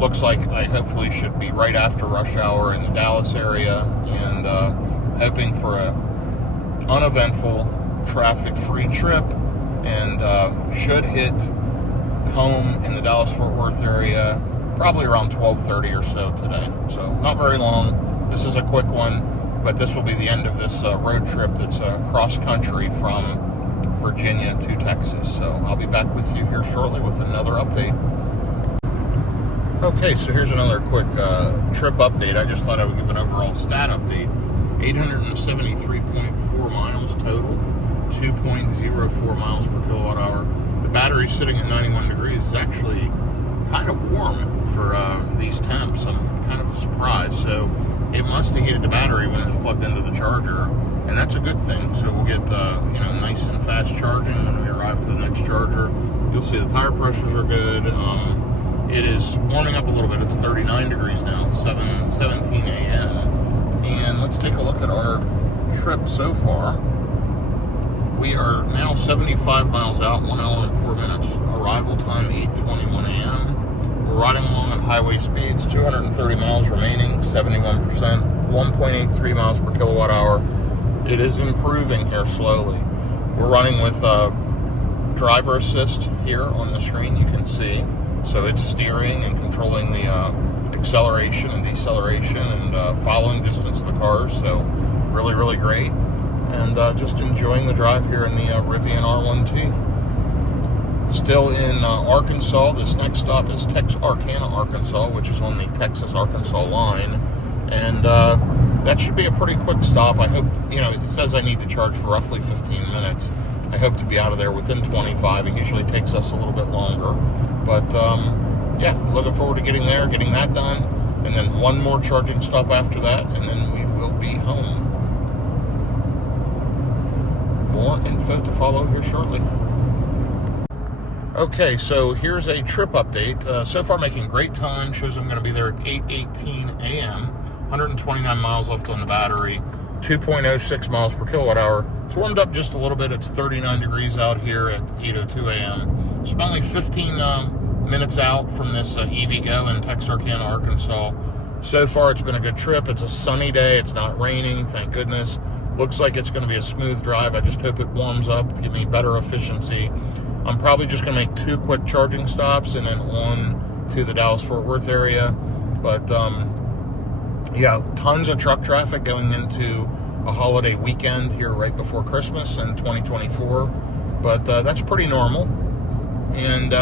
looks like I hopefully should be right after rush hour in the Dallas area, and hoping for a uneventful, traffic-free trip, and should hit home in the Dallas-Fort Worth area probably around 12:30 or so today. So not very long. This is a quick one, but this will be the end of this road trip that's cross-country from Virginia to Texas. So I'll be back with you here shortly with another update. Okay, so here's another quick trip update. I just thought I would give an overall stat update. 873.4 miles total, 2.04 miles per kilowatt hour. The battery sitting at 91 degrees is actually kind of warm for these temps. I'm kind of surprised. So it must have heated the battery when it was plugged into the charger, and that's a good thing. So we'll get nice and fast charging when we arrive to the next charger. You'll see the tire pressures are good. It is warming up a little bit. It's 39 degrees now, 7:17 a.m. And let's take a look at our trip so far. We are now 75 miles out, 1 hour and 4 minutes. Arrival time 8:21 a.m. We're riding along at highway speeds, 230 miles remaining, 71%, 1.83 miles per kilowatt hour. It is improving here slowly. We're running with driver assist here on the screen, you can see. So it's steering and controlling the acceleration and deceleration and following distance of the cars. So really, really great. And just enjoying the drive here in the Rivian R1T. Still in Arkansas. This next stop is Texarkana, Arkansas, which is on the Texas-Arkansas line. And that should be a pretty quick stop. I hope, it says I need to charge for roughly 15 minutes. I hope to be out of there within 25. It usually takes us a little bit longer. But, yeah, looking forward to getting there, getting that done. And then one more charging stop after that, and then we will be home. More info to follow here shortly. Okay, so here's a trip update. So far making great time. Shows I'm going to be there at 8:18 a.m. 129 miles left on the battery. 2.06 miles per kilowatt hour. It's warmed up just a little bit. It's 39 degrees out here at 8:02 a.m. It's about only 15 minutes out from this EVgo in Texarkana, Arkansas. So far, it's been a good trip. It's a sunny day. It's not raining, thank goodness. Looks like it's going to be a smooth drive. I just hope it warms up to give me better efficiency. I'm probably just going to make 2 quick charging stops and then on to the Dallas-Fort Worth area. But, yeah, tons of truck traffic going into a holiday weekend here right before Christmas in 2024. But that's pretty normal. And,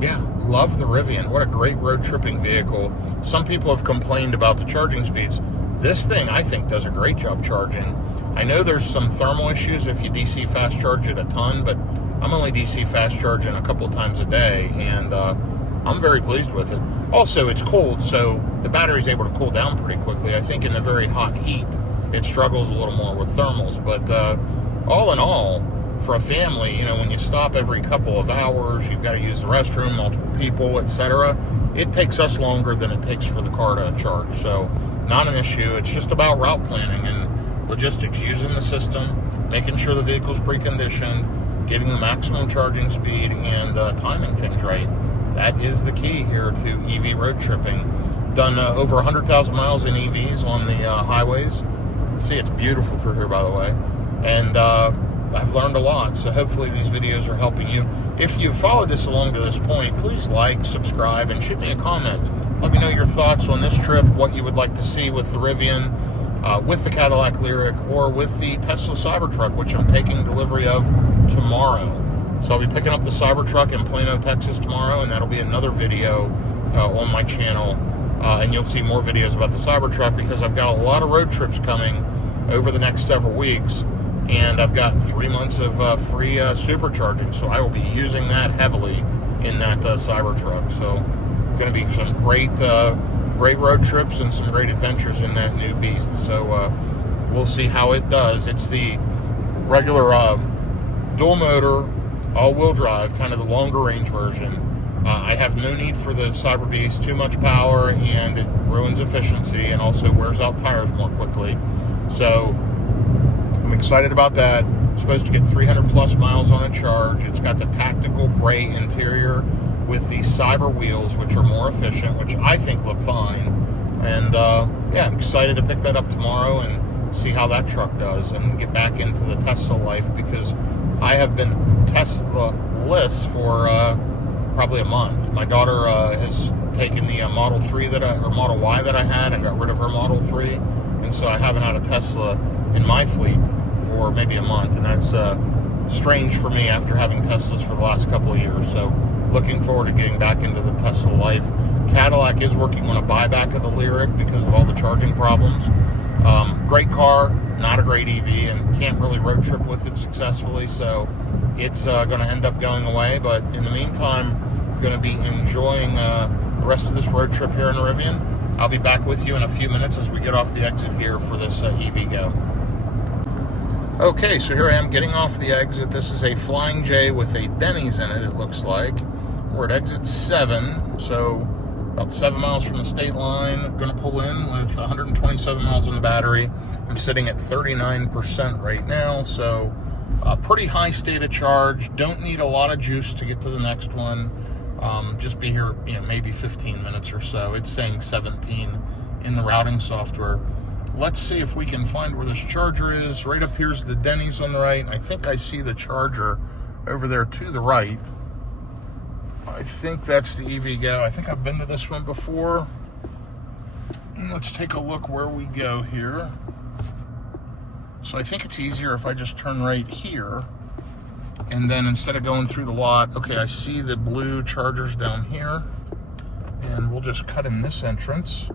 yeah, love the Rivian. What a great road tripping vehicle. Some people have complained about the charging speeds. This thing, I think, does a great job charging. I know there's some thermal issues if you DC fast charge it a ton, but I'm only DC fast charging a couple of times a day, and I'm very pleased with it. Also, it's cold, so the battery's able to cool down pretty quickly. I think in the very hot heat, it struggles a little more with thermals, but all in all, for a family, you know, when you stop every couple of hours, you've got to use the restroom, multiple people, etc. It takes us longer than it takes for the car to charge. So not an issue. It's just about route planning and logistics, using the system, making sure the vehicle's preconditioned, getting the maximum charging speed, and timing things right. That is the key here to EV road tripping. Done over 100,000 miles in EVs on the highways. See, it's beautiful through here, by the way. And I've learned a lot, so hopefully these videos are helping you. If you've followed this along to this point, please like, subscribe, and shoot me a comment. Let me know your thoughts on this trip, what you would like to see with the Rivian, with the Cadillac Lyriq, or with the Tesla Cybertruck, which I'm taking delivery of tomorrow. So I'll be picking up the Cybertruck in Plano, Texas tomorrow, and that'll be another video on my channel. And you'll see more videos about the Cybertruck because I've got a lot of road trips coming over the next several weeks. And I've got 3 months of free supercharging, so I will be using that heavily in that Cybertruck. So, going to be some great road trips and some great adventures in that new beast. So, we'll see how it does. It's the regular dual motor, all-wheel drive, kind of the longer range version. I have no need for the Cyber Beast. Too much power, and it ruins efficiency, and also wears out tires more quickly. So I'm excited about that. I'm supposed to get 300 plus miles on a charge. It's got the tactical gray interior with the Cyber wheels, which are more efficient, which I think look fine. And yeah, I'm excited to pick that up tomorrow and see how that truck does and get back into the Tesla life, because I have been Tesla-less for probably a month. My daughter has taken the Model 3 or Model Y that I had and got rid of her Model 3, and so I haven't had a Tesla in my fleet for maybe a month, and that's strange for me after having Teslas for the last couple of years. So looking forward to getting back into the Tesla life. Cadillac is working on a buyback of the Lyriq because of all the charging problems. Great car, not a great EV, and can't really road trip with it successfully, so it's going to end up going away. But in the meantime, I'm going to be enjoying the rest of this road trip here in the Rivian. I'll be back with you in a few minutes as we get off the exit here for this EV go. Okay, so here I am getting off the exit. This is a Flying J with a Denny's in it, it looks like. We're at exit 7, so about 7 miles from the state line. Going to pull in with 127 miles on the battery. I'm sitting at 39% right now, so a pretty high state of charge. Don't need a lot of juice to get to the next one. Just be here, maybe 15 minutes or so. It's saying 17 in the routing software. Let's see if we can find where this charger is. Right up here's the Denny's on the right. I think I see the charger over there to the right. I think that's the EV Go. I think I've been to this one before. Let's take a look where we go here. So I think it's easier if I just turn right here. And then instead of going through the lot, okay, I see the blue chargers down here. And we'll just cut in this entrance.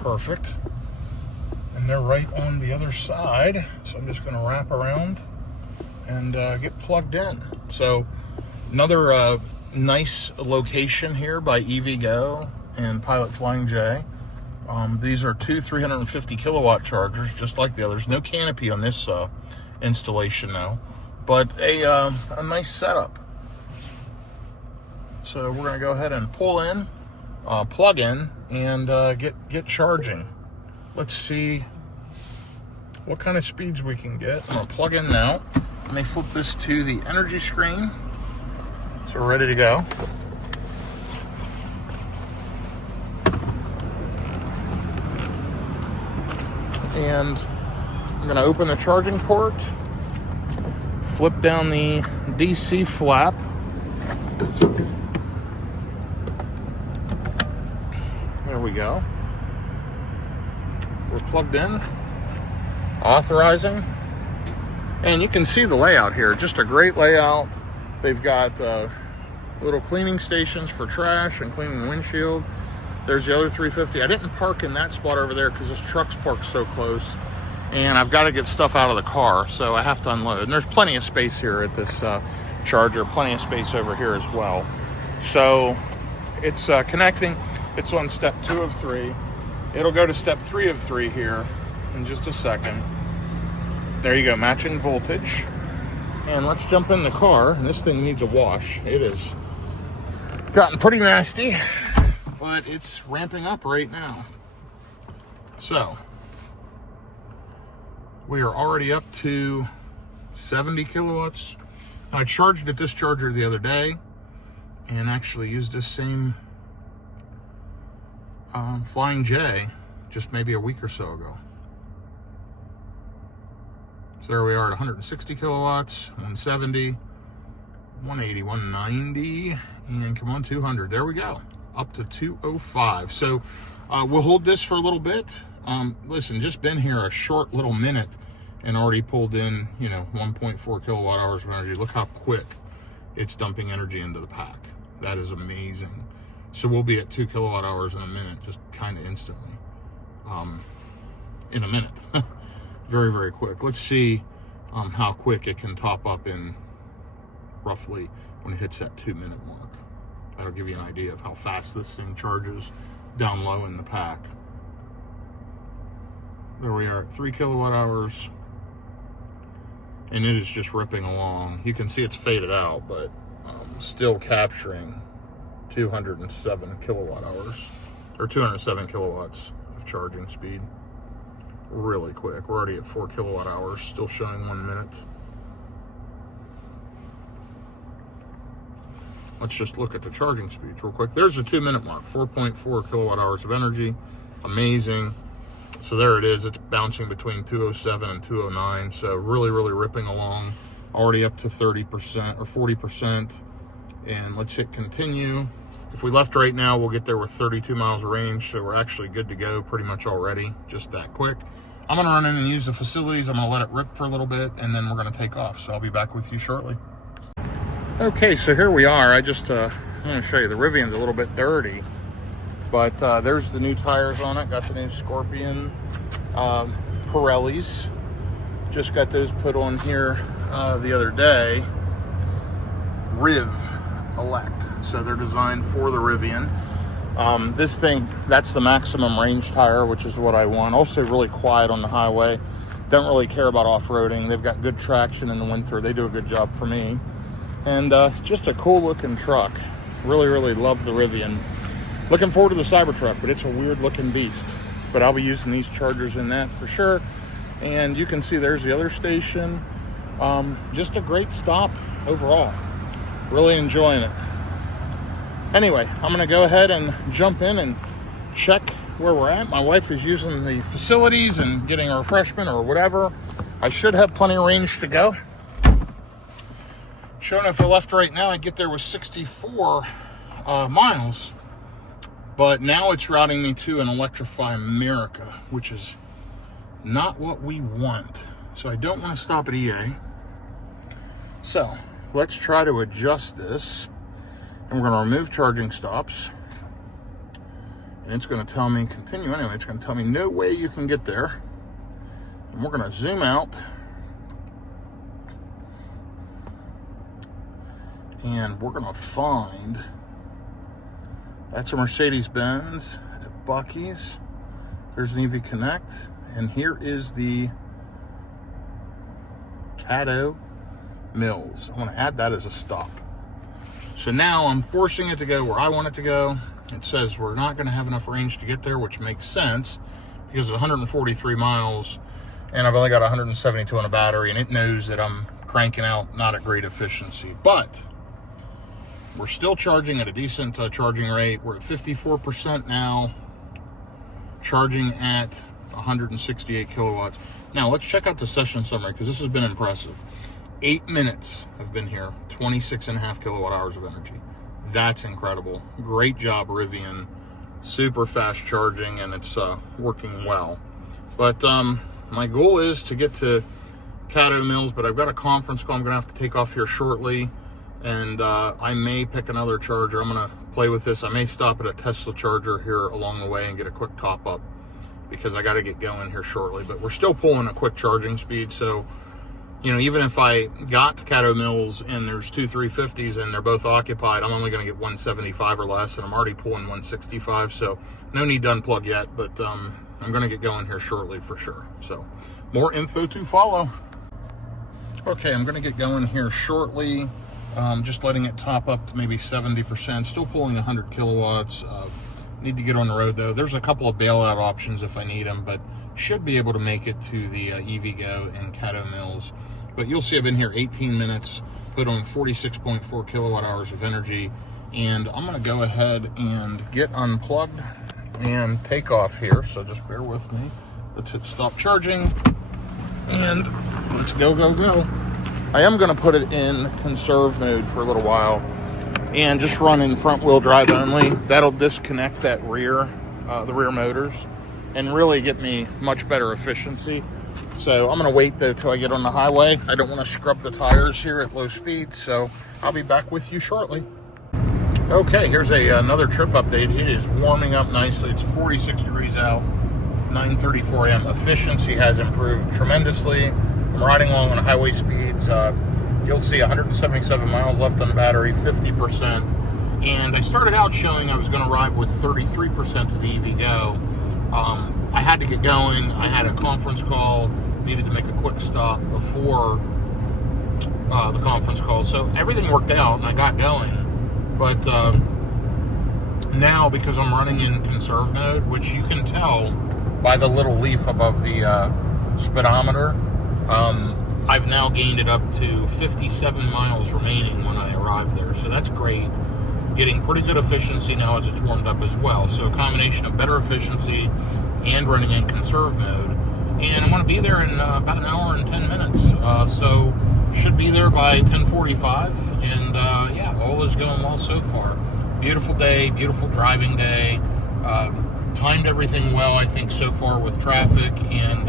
Perfect. And they're right on the other side. So I'm just going to wrap around and get plugged in. So another nice location here by EV Go and Pilot Flying J. These are two 350 kilowatt chargers, just like the others. No canopy on this installation now, but a nice setup. So we're going to go ahead and pull in, plug in, and get charging. Let's see what kind of speeds we can get. I'm going to plug in now. Let me flip this to the energy screen. So we're ready to go. And I'm going to open the charging port, flip down the DC flap. There we go. We're plugged in. Authorizing. And you can see the layout here. Just a great layout. They've got little cleaning stations for trash and cleaning the windshield. There's the other 350. I didn't park in that spot over there because this truck's parked so close, and I've got to get stuff out of the car, so I have to unload. And there's plenty of space here at this charger, plenty of space over here as well. So it's connecting. It's on step 2 of 3. It'll go to step 3 of 3 here in just a second. There you go, matching voltage. And let's jump in the car. And this thing needs a wash. It is gotten pretty nasty, but it's ramping up right now. So we are already up to 70 kilowatts. I charged at this charger the other day and actually used this same Flying J just maybe a week or so ago. So there we are at 160 kilowatts, 170, 180, 190, and come on, 200. There we go, up to 205. So we'll hold this for a little bit. Listen, just been here a short little minute and already pulled in, 1.4 kilowatt hours of energy. Look how quick it's dumping energy into the pack. That is amazing. So we'll be at 2 kilowatt hours in a minute, just kind of instantly. In a minute. Very, very quick. Let's see how quick it can top up in roughly when it hits that 2-minute mark. That'll give you an idea of how fast this thing charges down low in the pack. There we are at 3 kilowatt hours. And it is just ripping along. You can see it's faded out, but still capturing 207 kilowatt hours, or 207 kilowatts of charging speed. Really quick. We're already at 4 kilowatt hours, still showing 1 minute. Let's just look at the charging speeds real quick. There's the 2-minute mark, 4.4 kilowatt hours of energy. Amazing. So there it is. It's bouncing between 207 and 209. So really, really ripping along. Already up to 30% or 40%. And let's hit continue. If we left right now, we'll get there with 32 miles of range. So we're actually good to go pretty much already. Just that quick. I'm going to run in and use the facilities. I'm going to let it rip for a little bit, and then we're going to take off. So I'll be back with you shortly. Okay, so here we are. I'm going to show you. The Rivian's a little bit dirty, but there's the new tires on it. Got the new Scorpion Pirellis. Just got those put on here the other day. Riv Elect. So they're designed for the Rivian. This thing, that's the maximum range tire, which is what I want. Also really quiet on the highway. Don't really care about off-roading. They've got good traction in the winter. They do a good job for me. And just a cool looking truck. Really, really love the Rivian. Looking forward to the Cybertruck, but it's a weird looking beast. But I'll be using these chargers in that for sure. And you can see there's the other station. Just a great stop overall. Really enjoying it. Anyway, I'm going to go ahead and jump in and check where we're at. My wife is using the facilities and getting a refreshment or whatever. I should have plenty of range to go. Showing if I left right now, I'd get there with 64 miles. But now it's routing me to an Electrify America, which is not what we want. So I don't want to stop at EA. So let's try to adjust this. And we're going to remove charging stops. And it's going to tell me continue anyway. It's going to tell me no way you can get there. And we're going to zoom out. And we're going to find, that's a Mercedes-Benz at Buc-ee's. There's an EV Connect. And here is the Caddo Mills. I want to add that as a stop. So now I'm forcing it to go where I want it to go. It says we're not going to have enough range to get there, which makes sense because it's 143 miles and I've only got 172 on a battery, and it knows that I'm cranking out not at great efficiency. But we're still charging at a decent charging rate. We're at 54% now, charging at 168 kilowatts. Now let's check out the session summary because this has been impressive. 8 minutes I've been here, 26.5 kilowatt hours of energy. That's incredible. Great job, Rivian. Super fast charging, and it's working well. But my goal is to get to Caddo Mills, but I've got a conference call I'm going to have to take off here shortly, and I may pick another charger. I'm going to play with this. I may stop at a Tesla charger here along the way and get a quick top up, because I got to get going here shortly. But we're still pulling a quick charging speed, so you know, even if I got to Caddo Mills and there's two 350s and they're both occupied, I'm only going to get 175 or less, and I'm already pulling 165, so no need to unplug yet, but I'm going to get going here shortly for sure. So more info to follow. Okay, I'm going to get going here shortly. Just letting it top up to maybe 70%. Still pulling 100 kilowatts. Need to get on the road though. There's a couple of bailout options if I need them, but should be able to make it to the EVgo in Caddo Mills. But you'll see I've been here 18 minutes, put on 46.4 kilowatt hours of energy, and I'm going to go ahead and get unplugged and take off here. So just bear with me. Let's hit stop charging, and let's go, go, go. I am going to put it in conserve mode for a little while and just run in front wheel drive only. That'll disconnect that rear, the rear motors, and really get me much better efficiency. So I'm going to wait though till I get on the highway. I don't want to scrub the tires here at low speed, so I'll be back with you shortly. Okay, here's another trip update. It is warming up nicely. It's 46 degrees out, 9:34 a.m. Efficiency has improved tremendously. I'm riding along on highway speeds. You'll see 177 miles left on the battery, 50%. And I started out showing I was going to arrive with 33% of the EVgo. I had to get going. I had a conference call, needed to make a quick stop before the conference call. So everything worked out and I got going. But now, because I'm running in conserve mode, which you can tell by the little leaf above the speedometer, I've now gained it up to 57 miles remaining when I arrive there. So that's great. Getting pretty good efficiency now as it's warmed up as well. So a combination of better efficiency and running in conserve mode. And I'm going to be there in about an hour and 10 minutes. So should be there by 10:45. And yeah, all is going well so far. Beautiful day, beautiful driving day. Timed everything well, I think, so far with traffic and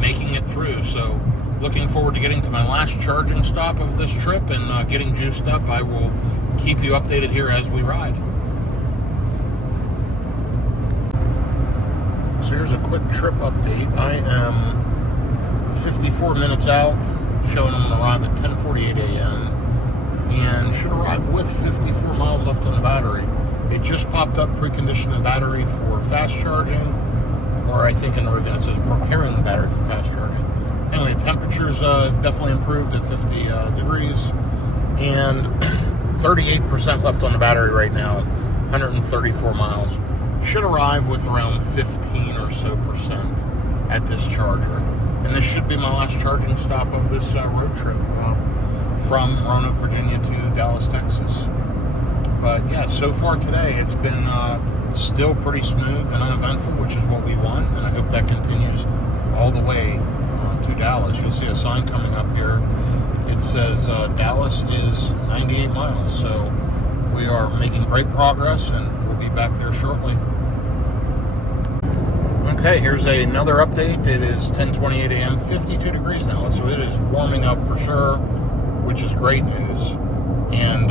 making it through. So looking forward to getting to my last charging stop of this trip and getting juiced up. I will keep you updated here as we ride. So here's a quick trip update. I am 54 minutes out, showing I'm going to arrive at 10:48 a.m. and should arrive with 54 miles left on the battery. It just popped up preconditioning the battery for fast charging, or I think in the Rivian it says preparing the battery for fast charging. Anyway, temperature's definitely improved at 50 degrees, and 38% left on the battery right now, 134 miles. Should arrive with around 15 or so percent at this charger. And this should be my last charging stop of this road trip from Roanoke, Virginia to Dallas, Texas. But yeah, so far today, it's been still pretty smooth and uneventful, which is what we want. And I hope that continues all the way to Dallas. You'll see a sign coming up here. It says Dallas is 98 miles. So we are making great progress, and we'll be back there shortly. Okay, here's another update. It is 10:28 a.m., 52 degrees now. So it is warming up for sure, which is great news. And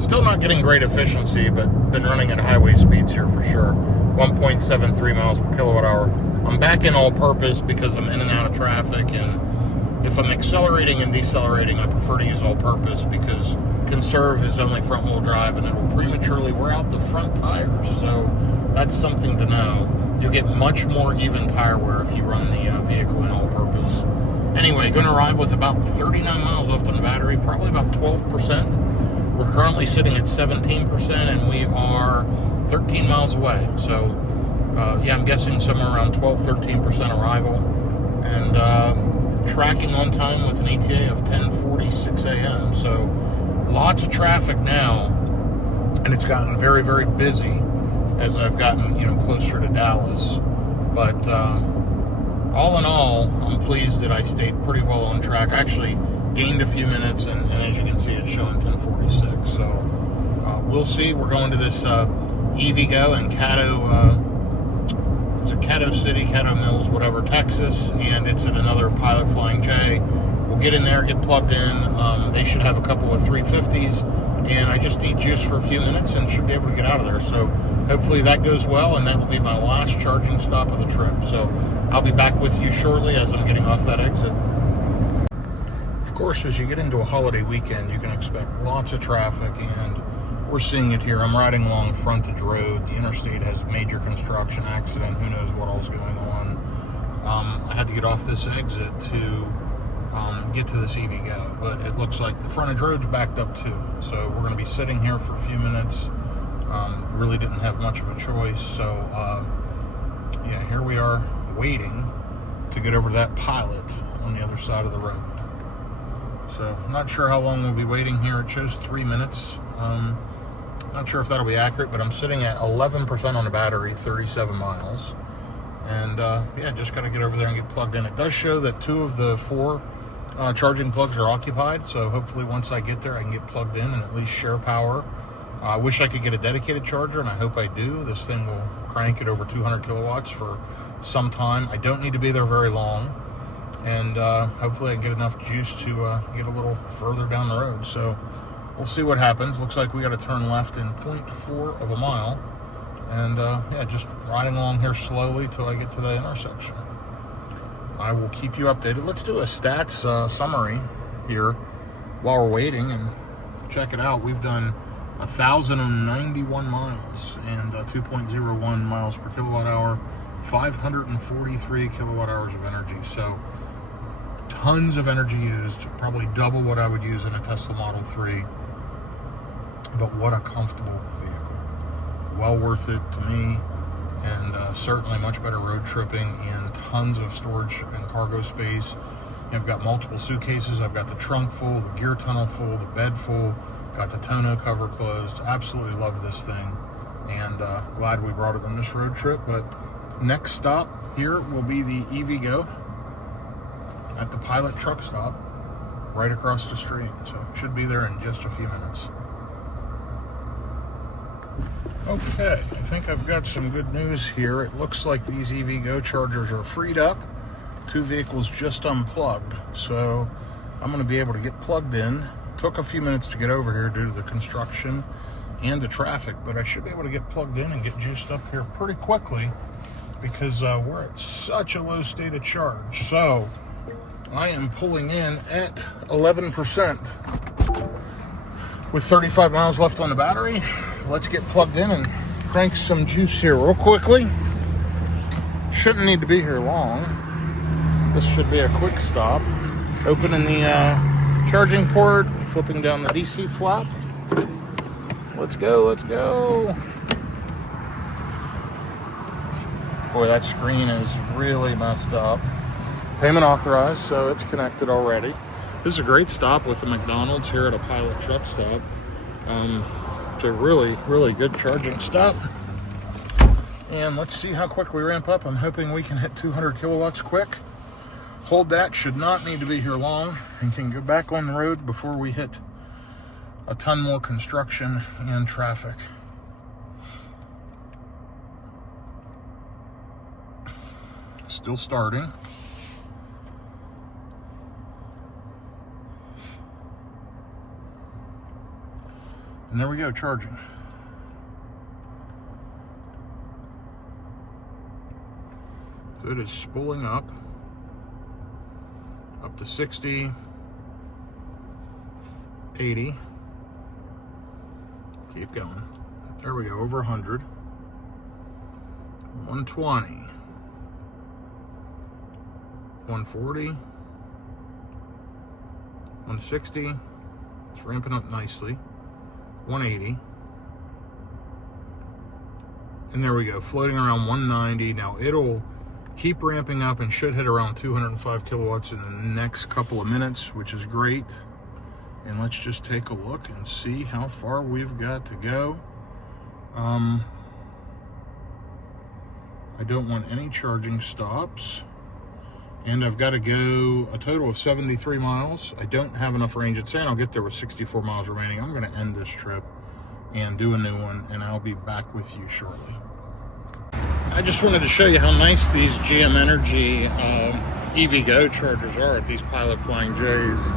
still not getting great efficiency, but been running at highway speeds here for sure. 1.73 miles per kilowatt hour. I'm back in all-purpose because I'm in and out of traffic, and if I'm accelerating and decelerating, I prefer to use all-purpose because conserve is only front-wheel drive, and it'll prematurely wear out the front tires. So that's something to know. You'll get much more even tire wear if you run the vehicle in all-purpose. Anyway, going to arrive with about 39 miles left on the battery, probably about 12%. We're currently sitting at 17%, and we are 13 miles away. So, yeah, I'm guessing somewhere around 12-13% arrival. And tracking on time with an ETA of 10:46 a.m. So, lots of traffic now, and it's gotten very, very busy as I've gotten, closer to Dallas. But all in all, I'm pleased that I stayed pretty well on track. I actually gained a few minutes, and as you can see, it's showing 10:46. So we'll see. We're going to this EVgo in Caddo City, Caddo Mills, whatever, Texas, and it's at another Pilot Flying J. We'll get in there, get plugged in. They should have a couple of 350s and I just need juice for a few minutes and should be able to get out of there. So hopefully that goes well, and that will be my last charging stop of the trip. So I'll be back with you shortly as I'm getting off that exit. Of course, as you get into a holiday weekend, you can expect lots of traffic, and we're seeing it here. I'm riding along Frontage Road. The interstate has major construction accident. Who knows what all's going on. I had to get off this exit to get to this EVgo, but it looks like the frontage road's backed up too. So we're going to be sitting here for a few minutes. Really didn't have much of a choice. So yeah, here we are waiting to get over to that Pilot on the other side of the road. So not sure how long we'll be waiting here. It shows 3 minutes. Not sure if that'll be accurate, but I'm sitting at 11% on the battery, 37 miles. And yeah, just got to get over there and get plugged in. It does show that 2 of the 4 charging plugs are occupied. So hopefully once I get there, I can get plugged in and at least share power. I wish I could get a dedicated charger, and I hope I do. This thing will crank it over 200 kilowatts for some time. I don't need to be there very long. And hopefully I can get enough juice to get a little further down the road. So we'll see what happens. Looks like we got to turn left in 0.4 of a mile. And yeah, just riding along here slowly till I get to the intersection. I will keep you updated. Let's do a stats summary here while we're waiting and check it out. We've done 1,091 miles and 2.01 miles per kilowatt hour, 543 kilowatt hours of energy. So tons of energy used, probably double what I would use in a Tesla Model 3. But what a comfortable vehicle. Well worth it to me, and certainly much better road tripping, and tons of storage and cargo space. I've got multiple suitcases. I've got the trunk full, the gear tunnel full, the bed full, got the tonneau cover closed. Absolutely love this thing, and glad we brought it on this road trip. But next stop here will be the EVgo at the Pilot truck stop right across the street. So should be there in just a few minutes. Okay, I think I've got some good news here. It looks like these EVgo chargers are freed up. 2 vehicles just unplugged. So I'm going to be able to get plugged in. Took a few minutes to get over here due to the construction and the traffic, but I should be able to get plugged in and get juiced up here pretty quickly because we're at such a low state of charge. So I am pulling in at 11% with 35 miles left on the battery. Let's get plugged in and crank some juice here real quickly. Shouldn't need to be here long. This should be a quick stop. Opening the charging port, flipping down the DC flap. Let's go, let's go. Boy, that screen is really messed up. Payment authorized, so it's connected already. This is a great stop with the McDonald's here at a Pilot truck stop. It's a really, really good charging stop. And let's see how quick we ramp up. I'm hoping we can hit 200 kilowatts quick. Hold that, should not need to be here long, and can go back on the road before we hit a ton more construction and traffic. Still starting. And there we go, charging. So it is spooling up to 60, 80. Keep going. There we go, over 100. 120. 140. 160. It's ramping up nicely. 180. And there we go, floating around 190. Now it'll keep ramping up and should hit around 205 kilowatts in the next couple of minutes, which is great. And let's just take a look and see how far we've got to go. I don't want any charging stops. And I've got to go a total of 73 miles. I don't have enough range. It's saying I'll get there with 64 miles remaining. I'm going to end this trip and do a new one, and I'll be back with you shortly. I just wanted to show you how nice these GM Energy EVgo chargers are at these Pilot Flying J's.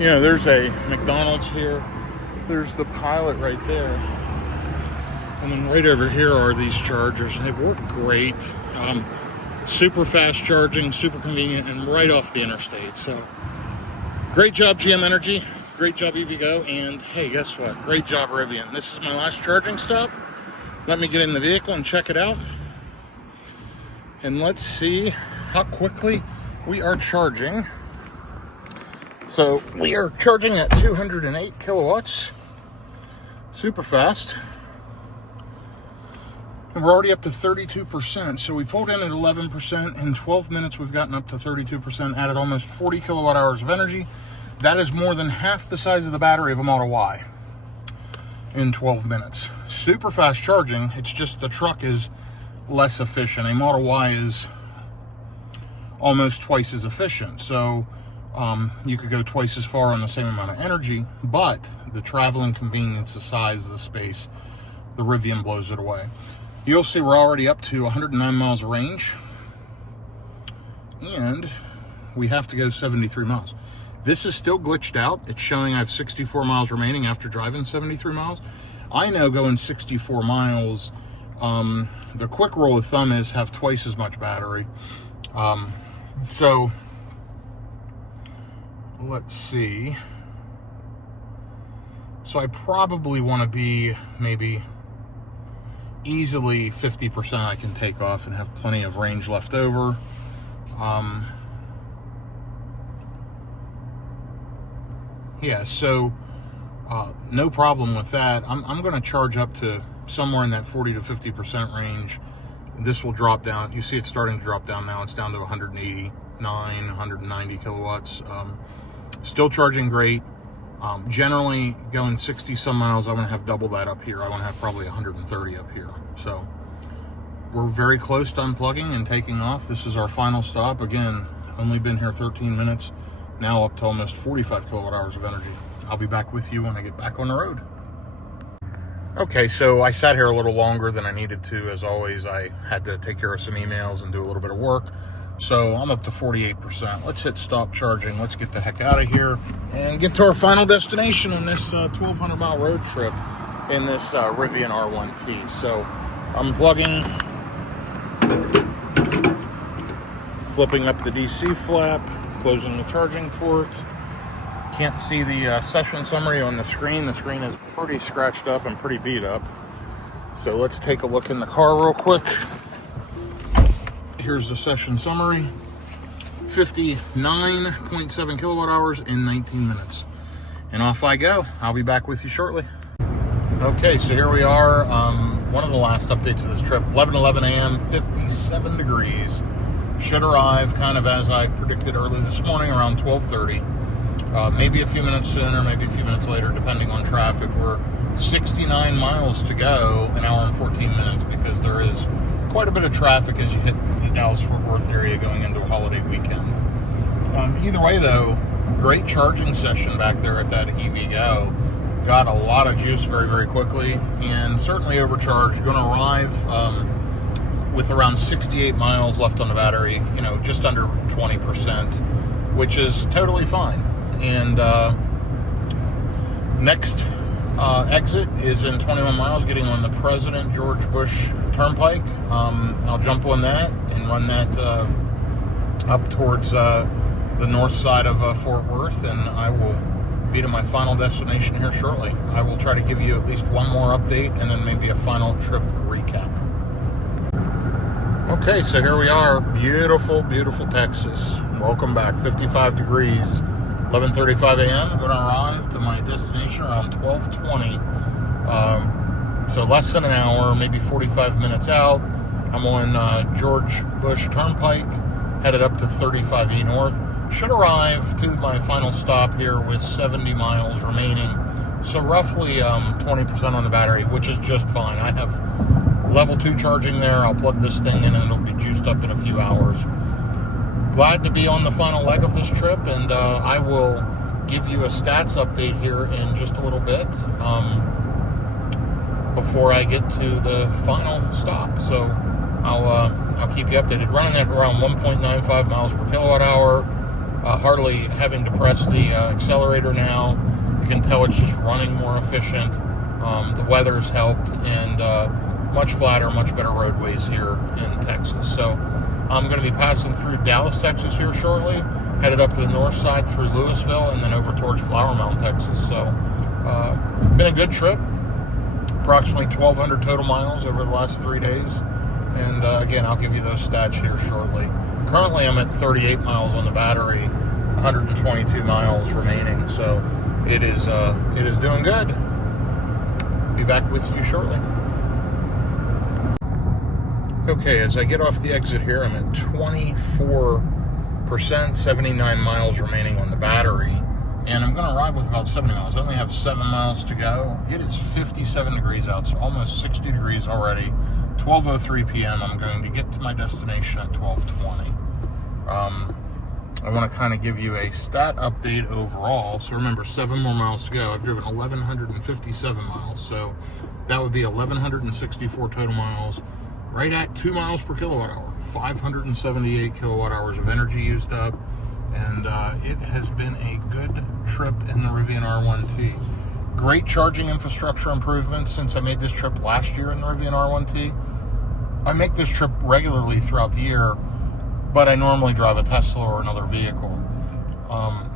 You know, there's a McDonald's here, There's the Pilot right there. And then right over here are these chargers. They work great. Super fast charging, super convenient, and right off the interstate. So great job, GM Energy. Great job, EVgo. And hey, guess what? Great job, Rivian. This is my last charging stop. Let me get in the vehicle and check it out. And let's see how quickly we are charging. So we are charging at 208 kilowatts. Super fast. And we're already up to 32%. So we pulled in at 11%. In 12 minutes, we've gotten up to 32%, added almost 40 kilowatt hours of energy. That is more than half the size of the battery of a Model Y in 12 minutes. Super fast charging. It's just the truck is less efficient. A Model Y is almost twice as efficient. So you could go twice as far on the same amount of energy, but the traveling convenience, the size, the space, the Rivian blows it away. You'll see we're already up to 109 miles of range, and we have to go 73 miles. This is still glitched out. It's showing I have 64 miles remaining after driving 73 miles. I know going 64 miles, the quick rule of thumb is have twice as much battery. So let's see. So I probably want to be maybe easily 50% I can take off and have plenty of range left over. Yeah, so no problem with that. I'm going to charge up to somewhere in that 40 to 50% range. This will drop down. You see it's starting to drop down now. It's down to 189, 190 kilowatts. Still charging great. Generally going 60 some miles, I want to have double that up here. I want to have probably 130 up here. So we're very close to unplugging and taking off. This is our final stop. Again, only been here 13 minutes. Now up to almost 45 kilowatt hours of energy. I'll be back with you when I get back on the road. Okay, so I sat here a little longer than I needed to. As always, I had to take care of some emails and do a little bit of work. So I'm up to 48%. Let's hit stop charging. Let's get the heck out of here and get to our final destination on this 1,200 mile road trip in this Rivian R1T. So I'm plugging, flipping up the DC flap, closing the charging port. Can't see the session summary on the screen. The screen is pretty scratched up and pretty beat up. So let's take a look in the car real quick. Here's the session summary. 59.7 kilowatt hours in 19 minutes. And off I go. I'll be back with you shortly. Okay, so here we are. One of the last updates of this trip. 11:11 a.m., 57 degrees. Should arrive kind of as I predicted early this morning, around 12:30. Maybe a few minutes sooner, maybe a few minutes later, depending on traffic. We're 69 miles to go, an hour and 14 minutes, because there is quite a bit of traffic as you hit the Dallas-Fort Worth area going into a holiday weekend. Either way, though, great charging session back there at that EVgo. Got a lot of juice very, very quickly, and certainly overcharged. Going to arrive with around 68 miles left on the battery, you know, just under 20%, which is totally fine. And next exit is in 21 miles, getting on the President George Bush Turnpike. I'll jump on that and run that up towards the north side of Fort Worth, and I will be to my final destination here shortly. I will try to give you at least one more update and then maybe a final trip recap. Okay, so here we are, beautiful, beautiful Texas. Welcome back, 55 degrees, 11:35 a.m. Going to arrive to my destination around 12:20. So less than an hour, maybe 45 minutes out. I'm on George Bush Turnpike, headed up to 35E North. Should arrive to my final stop here with 70 miles remaining. So roughly 20% on the battery, which is just fine. I have level 2 charging there. I'll plug this thing in and it'll be juiced up in a few hours. Glad to be on the final leg of this trip, and I will give you a stats update here in just a little bit before I get to the final stop. So I'll keep you updated. Running at around 1.95 miles per kilowatt hour. Hardly having to press the accelerator now. can tell it's just running more efficient. The weather's helped, and much flatter, much better roadways here in Texas. So I'm going to be passing through Dallas, Texas here shortly, headed up to the north side through Louisville, and then over towards Flower Mound, Texas. So been a good trip. Approximately 1,200 total miles over the last 3 days. And again, I'll give you those stats here shortly. Currently, I'm at 38 miles on the battery, 122 miles remaining. So it is doing good. Be back with you shortly. Okay, as I get off the exit here, I'm at 24%, 79 miles remaining on the battery. And I'm going to arrive with about 70 miles. I only have 7 miles to go. It is 57 degrees out, so almost 60 degrees already. 12:03 p.m. I'm going to get to my destination at 12:20. I want to kind of give you a stat update overall. So remember, 7 more miles to go. I've driven 1,157 miles, so that would be 1,164 total miles, right at 2 miles per kilowatt hour. 578 kilowatt hours of energy used up. And it has been a good trip in the Rivian R1T. Great charging infrastructure improvements since I made this trip last year in the Rivian R1T. I make this trip regularly throughout the year, but I normally drive a Tesla or another vehicle.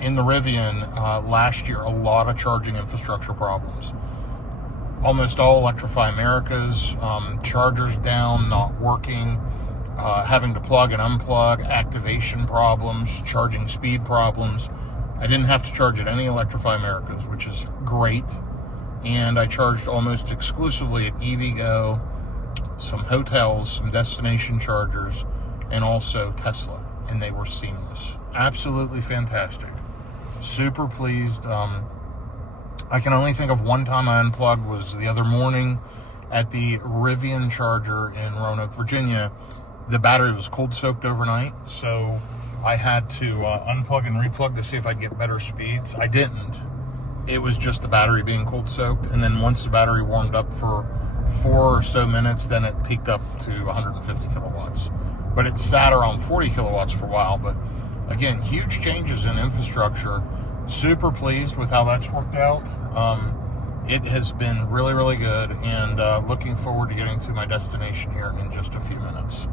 In the Rivian, last year, a lot of charging infrastructure problems. Almost all Electrify Americas, chargers down, not working, having to plug and unplug, activation problems, charging speed problems. I didn't have to charge at any Electrify Americas, which is great. And I charged almost exclusively at EVgo, some hotels, some destination chargers, and also Tesla. And they were seamless. Absolutely fantastic. Super pleased. I can only think of one time I unplugged was the other morning at the Rivian charger in Roanoke, Virginia. The battery was cold soaked overnight, so I had to unplug and replug to see if I'd get better speeds. I didn't. It was just the battery being cold soaked, and then once the battery warmed up for 4 or so minutes, then it peaked up to 150 kilowatts. But it sat around 40 kilowatts for a while. But again, huge changes in infrastructure. Super pleased with how that's worked out. It has been really, really good, and looking forward to getting to my destination here in just a few minutes.